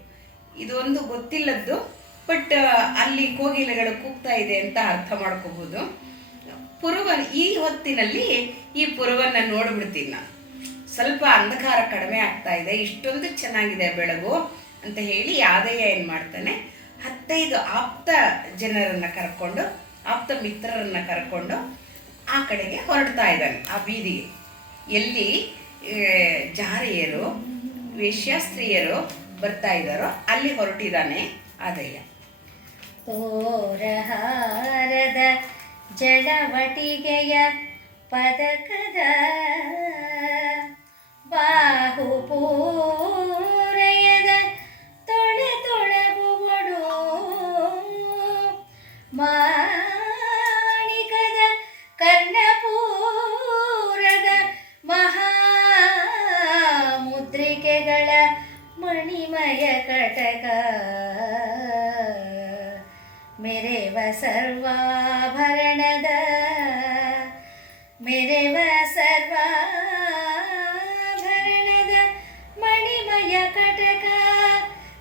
ಇದು ಒಂದು ಗೊತ್ತಿಲ್ಲದ್ದು, ಬಟ್ ಅಲ್ಲಿ ಕೋಗಿಲೆಗಳು ಕೂಗ್ತಾ ಇದೆ ಅಂತ ಅರ್ಥ ಮಾಡ್ಕೋಬೋದು. ಈ ಹೊತ್ತಿನಲ್ಲಿ ಈ ಪುರವನ್ನು ನೋಡ್ಬಿಡ್ತೀನಿ ನಾನು. ಸ್ವಲ್ಪ ಅಂಧಕಾರ ಕಡಿಮೆ ಆಗ್ತಾ ಇದೆ, ಇಷ್ಟೊಂದು ಚೆನ್ನಾಗಿದೆ ಬೆಳಗು ಅಂತ ಹೇಳಿ ಯಾದಯ್ಯ ಏನು ಮಾಡ್ತಾನೆ, 15 ಆಪ್ತ ಜನರನ್ನು ಕರ್ಕೊಂಡು, ಆಪ್ತ ಮಿತ್ರರನ್ನು ಕರ್ಕೊಂಡು ಆ ಕಡೆಗೆ ಹೊರಡ್ತಾ ಇದ್ದಾನೆ. ಆ ಬೀದಿಗೆ ಎಲ್ಲಿ ಜಾರಿಯರು ವೇಶ್ಯಾಸ್ತ್ರೀಯರು ಬರ್ತಾ ಇದ್ದಾರೋ ಅಲ್ಲಿ ಹೊರಟಿದ್ದಾನೆ ಆದಯ್ಯ. ತೋರಹಾರದ ಜಡವಟಿಗೆಯ ಪದಕದ ಬಾಹುಪೂರಯದ ತೊಳಗುವಡು, ಮಾಣಿಕದ ಕರ್ಣಪೂರದ ಮಹಾಮುದ್ರಿಕೆಗಳ ಮಣಿಮಯ ಕಟಕ, ಮೆರೆವ ಸರ್ವಾಭರಣದ ಮಣಿಮಯ ಕಟಕ,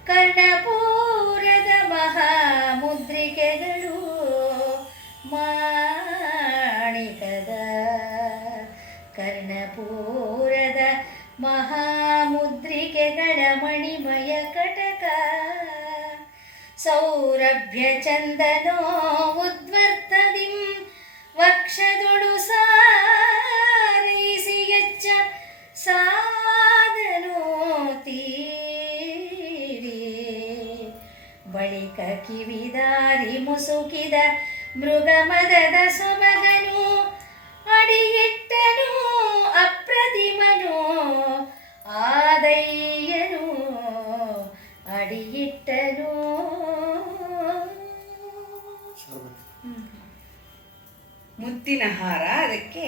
ಕರ್ಣಪೂರದ ಮಹಾಮುದ್ರಿಕೆಗಳು, ಮಾಣಿಕದ ಕರ್ಣಪೂರದ ಮಹಾಮುದ್ರಿಕೆಗಳ ಮಣಿಮಯ ಕಟಕ, ಸೌರಭ್ಯ ಚಂದನೋ ಉದ್ವರ್ತದಿಂ ವಕ್ಷದೊಳು ಸಾರೈಸಿ ಎಚ್ಚ ಸಾದನೋ ತೀರಿ, ಬಳಿಕ ಕಿವಿದಾರಿ ಮುಸುಕಿದ ಮೃಗಮದದ ಸೊಬಗನು, ಅಡಿಯಿಟ್ಟನು ಅಪ್ರತಿಮನು ಆದಯ್ಯನು, ಅಡಿಯಿಟ್ಟನು. ಮುತ್ತಿನ ಹಾರ, ಅದಕ್ಕೆ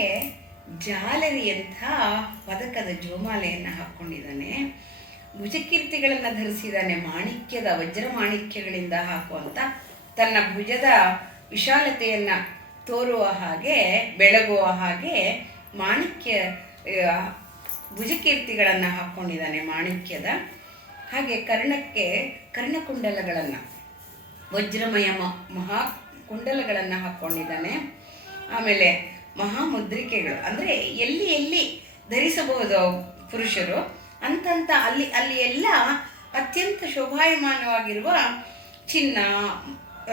ಜಾಲರಿಯಂಥ ಪದಕದ ಜೋಮಾಲೆಯನ್ನು ಹಾಕ್ಕೊಂಡಿದ್ದಾನೆ. ಭುಜಕೀರ್ತಿಗಳನ್ನು ಧರಿಸಿದ್ದಾನೆ. ಮಾಣಿಕ್ಯದ ವಜ್ರ ಮಾಣಿಕ್ಯಗಳಿಂದ ಹಾಕುವಂಥ ತನ್ನ ಭುಜದ ವಿಶಾಲತೆಯನ್ನು ತೋರುವ ಹಾಗೆ, ಬೆಳಗುವ ಹಾಗೆ ಮಾಣಿಕ್ಯ ಭುಜಕೀರ್ತಿಗಳನ್ನು ಹಾಕ್ಕೊಂಡಿದ್ದಾನೆ ಮಾಣಿಕ್ಯದ. ಹಾಗೆ ಕರ್ಣಕ್ಕೆ ಕರ್ಣಕುಂಡಲಗಳನ್ನು, ವಜ್ರಮಯ ಮಹಾಕುಂಡಲಗಳನ್ನು ಹಾಕ್ಕೊಂಡಿದ್ದಾನೆ. ಆಮೇಲೆ ಮಹಾಮುದ್ರಿಕೆಗಳು ಅಂದರೆ ಎಲ್ಲಿ ಎಲ್ಲಿ ಧರಿಸಬಹುದು ಪುರುಷರು ಅಂತಂತ ಅಲ್ಲಿ ಅಲ್ಲಿ ಎಲ್ಲ ಅತ್ಯಂತ ಶೋಭಾಯಮಾನವಾಗಿರುವ ಚಿನ್ನ,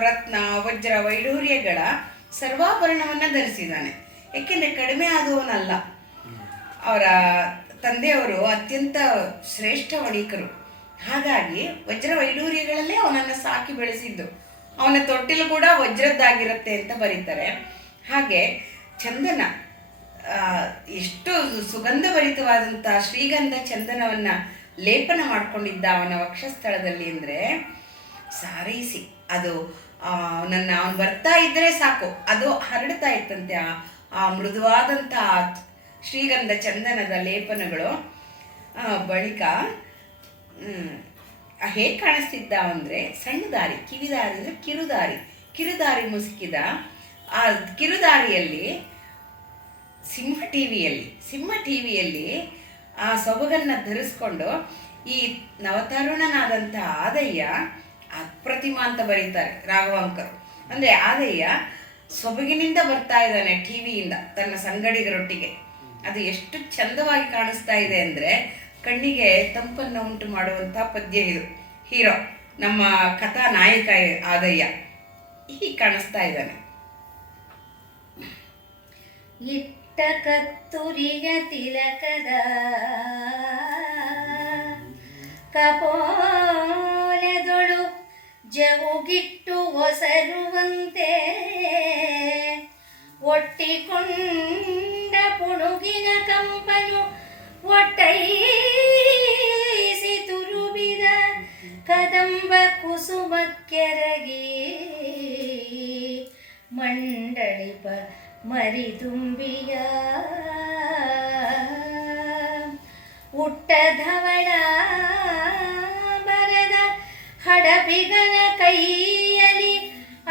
ರತ್ನ, ವಜ್ರ, ವೈಢೂರ್ಯಗಳ ಸರ್ವಾಭರಣವನ್ನು ಧರಿಸಿದ್ದಾನೆ. ಏಕೆಂದರೆ ಕಡಿಮೆ ಆದವನಲ್ಲ. ಅವರ ತಂದೆಯವರು ಅತ್ಯಂತ ಶ್ರೇಷ್ಠ ವಣಿಕರು. ಹಾಗಾಗಿ ವಜ್ರ ವೈಢೂರ್ಯಗಳಲ್ಲೇ ಅವನನ್ನು ಸಾಕಿ ಬೆಳೆಸಿದ್ದು. ಅವನ ತೊಟ್ಟಿಲು ಕೂಡ ವಜ್ರದ್ದಾಗಿರುತ್ತೆ ಅಂತ ಬರೀತಾರೆ. ಹಾಗೆ ಚಂದನ ಎಷ್ಟು ಸುಗಂಧಭರಿತವಾದಂಥ ಶ್ರೀಗಂಧ ಚಂದನವನ್ನು ಲೇಪನ ಮಾಡಿಕೊಂಡಿದ್ದ ಅವನ ವಕ್ಷಸ್ಥಳದಲ್ಲಿ ಅಂದರೆ ಸಾರೈಸಿ ಅದು ಅವನು ಬರ್ತಾ ಇದ್ದರೆ ಸಾಕು, ಅದು ಹರಡ್ತಾ ಇತ್ತಂತೆ. ಆ ಮೃದುವಾದಂಥ ಶ್ರೀಗಂಧ ಚಂದನದ ಲೇಪನಗಳು. ಬಳಿಕ ಹೇಗೆ ಕಾಣಿಸ್ತಿದ್ದ ಅಂದರೆ ಸಣ್ಣ ದಾರಿ, ಕಿವಿದಾರಿ ಅಂದರೆ ಕಿರುದಾರಿ ಮುಸುಕಿದ ಆ ಕಿರುದಾರಿಯಲ್ಲಿ ಸಿಂಹ ಟಿವಿಯಲ್ಲಿ ಆ ಸೊಬಗನ್ನು ಧರಿಸ್ಕೊಂಡು ಈ ನವತರುಣನಾದಂಥ ಆದಯ್ಯ ಅಪ್ರತಿಮ ಅಂತ ಬರೀತಾರೆ ರಾಘವಾಂಕರು. ಅಂದರೆ ಆದಯ್ಯ ಸೊಬಗಿನಿಂದ ಬರ್ತಾ ಇದ್ದಾನೆ ಟಿವಿಯಿಂದ ತನ್ನ ಸಂಗಡಿಗರೊಟ್ಟಿಗೆ. ಅದು ಎಷ್ಟು ಚಂದವಾಗಿ ಕಾಣಿಸ್ತಾ ಇದೆ ಅಂದರೆ ಕಣ್ಣಿಗೆ ತಂಪನ್ನು ಉಂಟು ಮಾಡುವಂಥ ಪದ್ಯ ಇದು. ಹೀರೋ ನಮ್ಮ ಕಥಾ ನಾಯಕ ಆದಯ್ಯ ಹೀಗೆ ಕಾಣಿಸ್ತಾ ಇದ್ದಾನೆ. ಇಟ್ಟ ಕತ್ತುರಿಯ ತಿಲಕದ ಕಪೋಲದೊಳು ಜವುಗಿಟ್ಟು ಒಸರುವಂತೆ ಒಟ್ಟಿಕೊಂಡ ಪುಣುಗಿನ ಕಂಪನು ಒಟ್ಟೈಸಿ ತುರುಬಿದ ಕದಂಬ ಕುಸುಮಕ್ಕೆರಗಿ ಮಂಡಳಿಪ ಮರಿದುಂಬಿಯ ಉಟ್ಟಧವಳ ಬರದ ಹಡಪಿಗನ ಕೈಯಲ್ಲಿ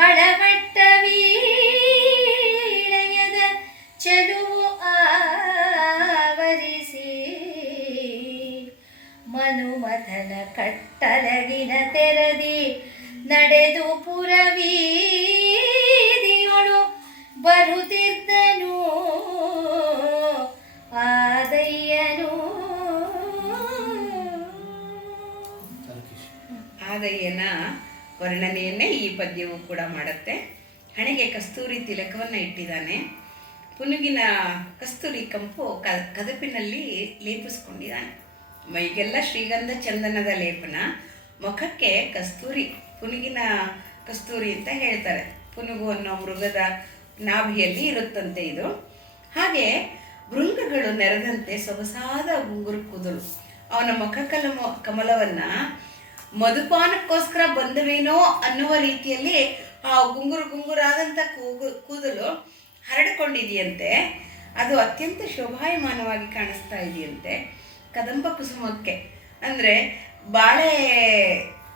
ಅಳವಟ್ಟ ವೀಳೆಯದ ಚೆಲುವು ಆವರಿಸಿ ಮನುಮಥನ ಕಟ್ಟಲಗಿನ ತೆರದಿ ನಡೆದು ಪುರವೀದಿಯೊಳು ಬರುತ್ತಿದ್ದನು ಆದಯ್ಯನು. ಆದಯ್ಯನ ವರ್ಣನೆಯನ್ನೇ ಈ ಪದ್ಯವು ಕೂಡ ಮಾಡುತ್ತೆ. ಹಣೆಗೆ ಕಸ್ತೂರಿ ತಿಲಕವನ್ನು ಇಟ್ಟಿದ್ದಾನೆ. ಪುನುಗಿನ ಕಸ್ತೂರಿ ಕಂಪು ಕದಪಿನಲ್ಲಿ ಲೇಪಿಸ್ಕೊಂಡಿದ್ದಾನೆ. ಮೈಗೆಲ್ಲ ಶ್ರೀಗಂಧ ಚಂದನದ ಲೇಪನ, ಮುಖಕ್ಕೆ ಕಸ್ತೂರಿ, ಪುನುಗಿನ ಕಸ್ತೂರಿ ಅಂತ ಹೇಳ್ತಾರೆ. ಪುನುಗು ಅನ್ನೋ ಮೃಗದ ನಾಭಿಯಲ್ಲಿ ಇರುತ್ತಂತೆ ಇದು. ಹಾಗೆ ಭೃಂಗಗಳು ನೆರೆದಂತೆ ಸೊಗಸಾದ ಗುಂಗುರು ಕೂದಲು. ಅವನ ಕಮಲವನ್ನು ಮಧುಪಾನಕ್ಕೋಸ್ಕರ ಬಂದವೇನೋ ಅನ್ನುವ ರೀತಿಯಲ್ಲಿ ಆ ಗುಂಗುರಾದಂಥ ಕೂದಲು ಹರಡಿಕೊಂಡಿದೆಯಂತೆ. ಅದು ಅತ್ಯಂತ ಶೋಭಾಯಮಾನವಾಗಿ ಕಾಣಿಸ್ತಾ ಇದೆಯಂತೆ. ಕದಂಬ ಕುಸುಮಕ್ಕೆ ಅಂದರೆ ಬಾಳೆ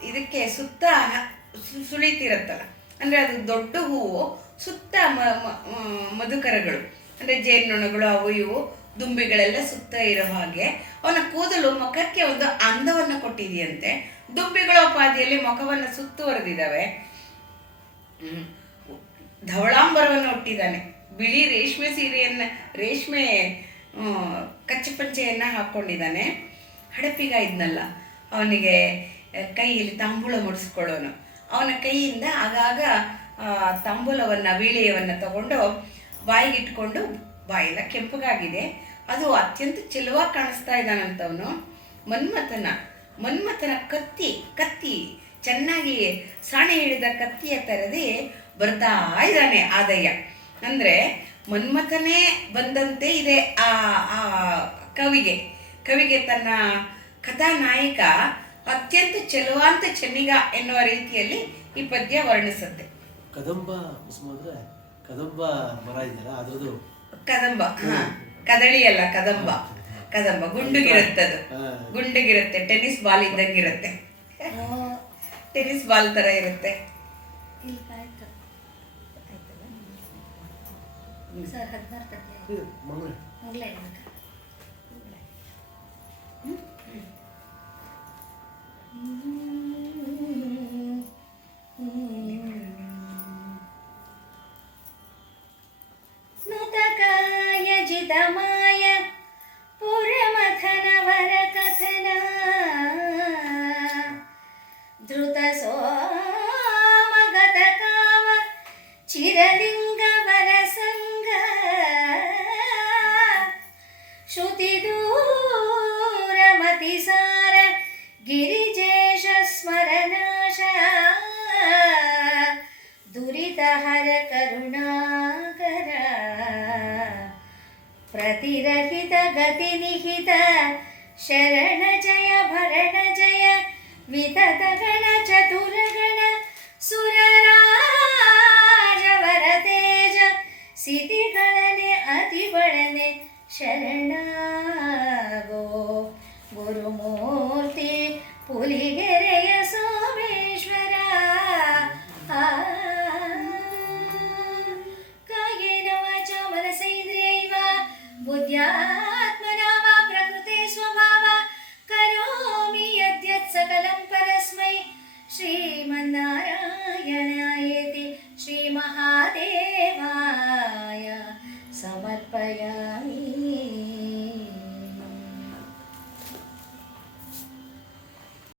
ಇದಕ್ಕೆ ಸುತ್ತ ಸುಳಿತಿರತ್ತಲ್ಲ, ಅಂದರೆ ಅದು ದೊಡ್ಡ ಹೂವು, ಸುತ್ತ ಮಧುಕರಗಳು ಅಂದರೆ ಜೇನುನೊಣಗಳು ಅವು ಇವು ದುಂಬಿಗಳೆಲ್ಲ ಸುತ್ತ ಇರೋ ಹಾಗೆ ಅವನ ಕೂದಲು ಮುಖಕ್ಕೆ ಒಂದು ಅಂದವನ್ನು ಕೊಟ್ಟಿದೆಯಂತೆ. ದುಂಬಿಗಳ ಪಾದಿಯಲ್ಲಿ ಮುಖವನ್ನು ಸುತ್ತುವರೆದಿದ್ದಾವೆ. ಧವಳಾಂಬರವನ್ನು ಹುಟ್ಟಿದ್ದಾನೆ. ಬಿಳಿ ರೇಷ್ಮೆ ರೇಷ್ಮೆ ಕಚ್ಚಪಂಚೆಯನ್ನು ಹಾಕ್ಕೊಂಡಿದ್ದಾನೆ. ಹಡಪಿಗ ಇದ್ನಲ್ಲ, ಅವನಿಗೆ ಕೈಯಲ್ಲಿ ತಾಂಬೂಲ ಮುಡಿಸ್ಕೊಳ್ಳೋನು. ಅವನ ಕೈಯಿಂದ ಆಗಾಗ ತಾಂಬೂಲವನ್ನು ವೀಳೆಯನ್ನು ತಗೊಂಡು ಬಾಯಿಗಿಟ್ಕೊಂಡು, ಬಾಯೆಲ್ಲ ಕೆಂಪಗಾಗಿದೆ, ಅದು ಅತ್ಯಂತ ಚೆಲುವಾಗಿ ಕಾಣಿಸ್ತಾ ಇದ್ದಾನಂತವನು. ಮನ್ಮಥನ ಕತ್ತಿ ಚೆನ್ನಾಗಿ ಸಾಣೆ ಹಿಡಿದ ಕತ್ತಿಯ ಥರದಿ ಬರ್ತಾ ಇದ್ದಾನೆ ಆದಯ್ಯ. ಅಂದರೆ ಮನ್ಮಥನೇ ಬಂದಂತೆ ಇದೆ ಆ ಕವಿಗೆ ತನ್ನ ಕಥಾನಾಯಕ ಅತ್ಯಂತ ಚೆಲುವಾಂತ ಚೆನ್ನಿಗ ಎನ್ನುವ ರೀತಿಯಲ್ಲಿ ಈ ಪದ್ಯ ವರ್ಣಿಸುತ್ತೆ. ಕದಂಬ ಕದಂಬ ಮರ ಇದೆಯಲ್ಲ ಅದ್ರದ್ದು ಕದಂಬ, ಕದಳಿ ಅಲ್ಲ, ಕದಂಬ ಗುಂಡುಗಿರುತ್ತದು, ಗುಂಡುಗಿರುತ್ತೆ, ಟೆನ್ನಿಸ್ ಬಾಲ್ ಇದ್ದಂಗಿರುತ್ತೆ, ಟೆನ್ನಿಸ್ ಬಾಲ್ ತರ ಇರುತ್ತೆ. ಸರ್ 16 ಪದ್ಯ ಸ್ನುತಕಾಯ ಜಿತಮಾಯ ಪುರಮಥನ ವರ ಕಥನ ಧೃತ ಸೋಮ ಚಿರಲಿಂಗವರ ಸಂಗ ಶ್ರುತಿ ದೂರ ಮತಿಸಾರ ಗಿರಿಜೇಶ ಸ್ಮರನಾಶ ದುರಿತಹರ ಕರುಣಾಕರ प्रतिरहित गति निहित शरण जय भरण जय वितत गण चतुर गण सुरराज वर तेज सिद्धिगणने अति बड़ने शರಣಾಗೋ ಗುರುಮೂರ್ತಿ ಪುಲಿಗೆರೆಯ ಸೋಮೇಶ್ವರ ಕಾಯೇನ ವಾಚ ಮನಸೇಂದ್ರಿಯೈವ ಬುದ್ಧ್ಯಾತ್ಮನಾ ವಾ ಪ್ರಕೃತೆ ಸ್ವಭಾವ ಕರೋಮಿ ಯದ್ಯತ್ ಸಕಲಂ ಪರಸ್ಮೈ ಶ್ರೀಮನ್ನಾರಾಯಣಾಯೇತಿ ಶ್ರೀ ಮಹಾದೇವಾಯ ಸಮರ್ಪಯಾಮಿ.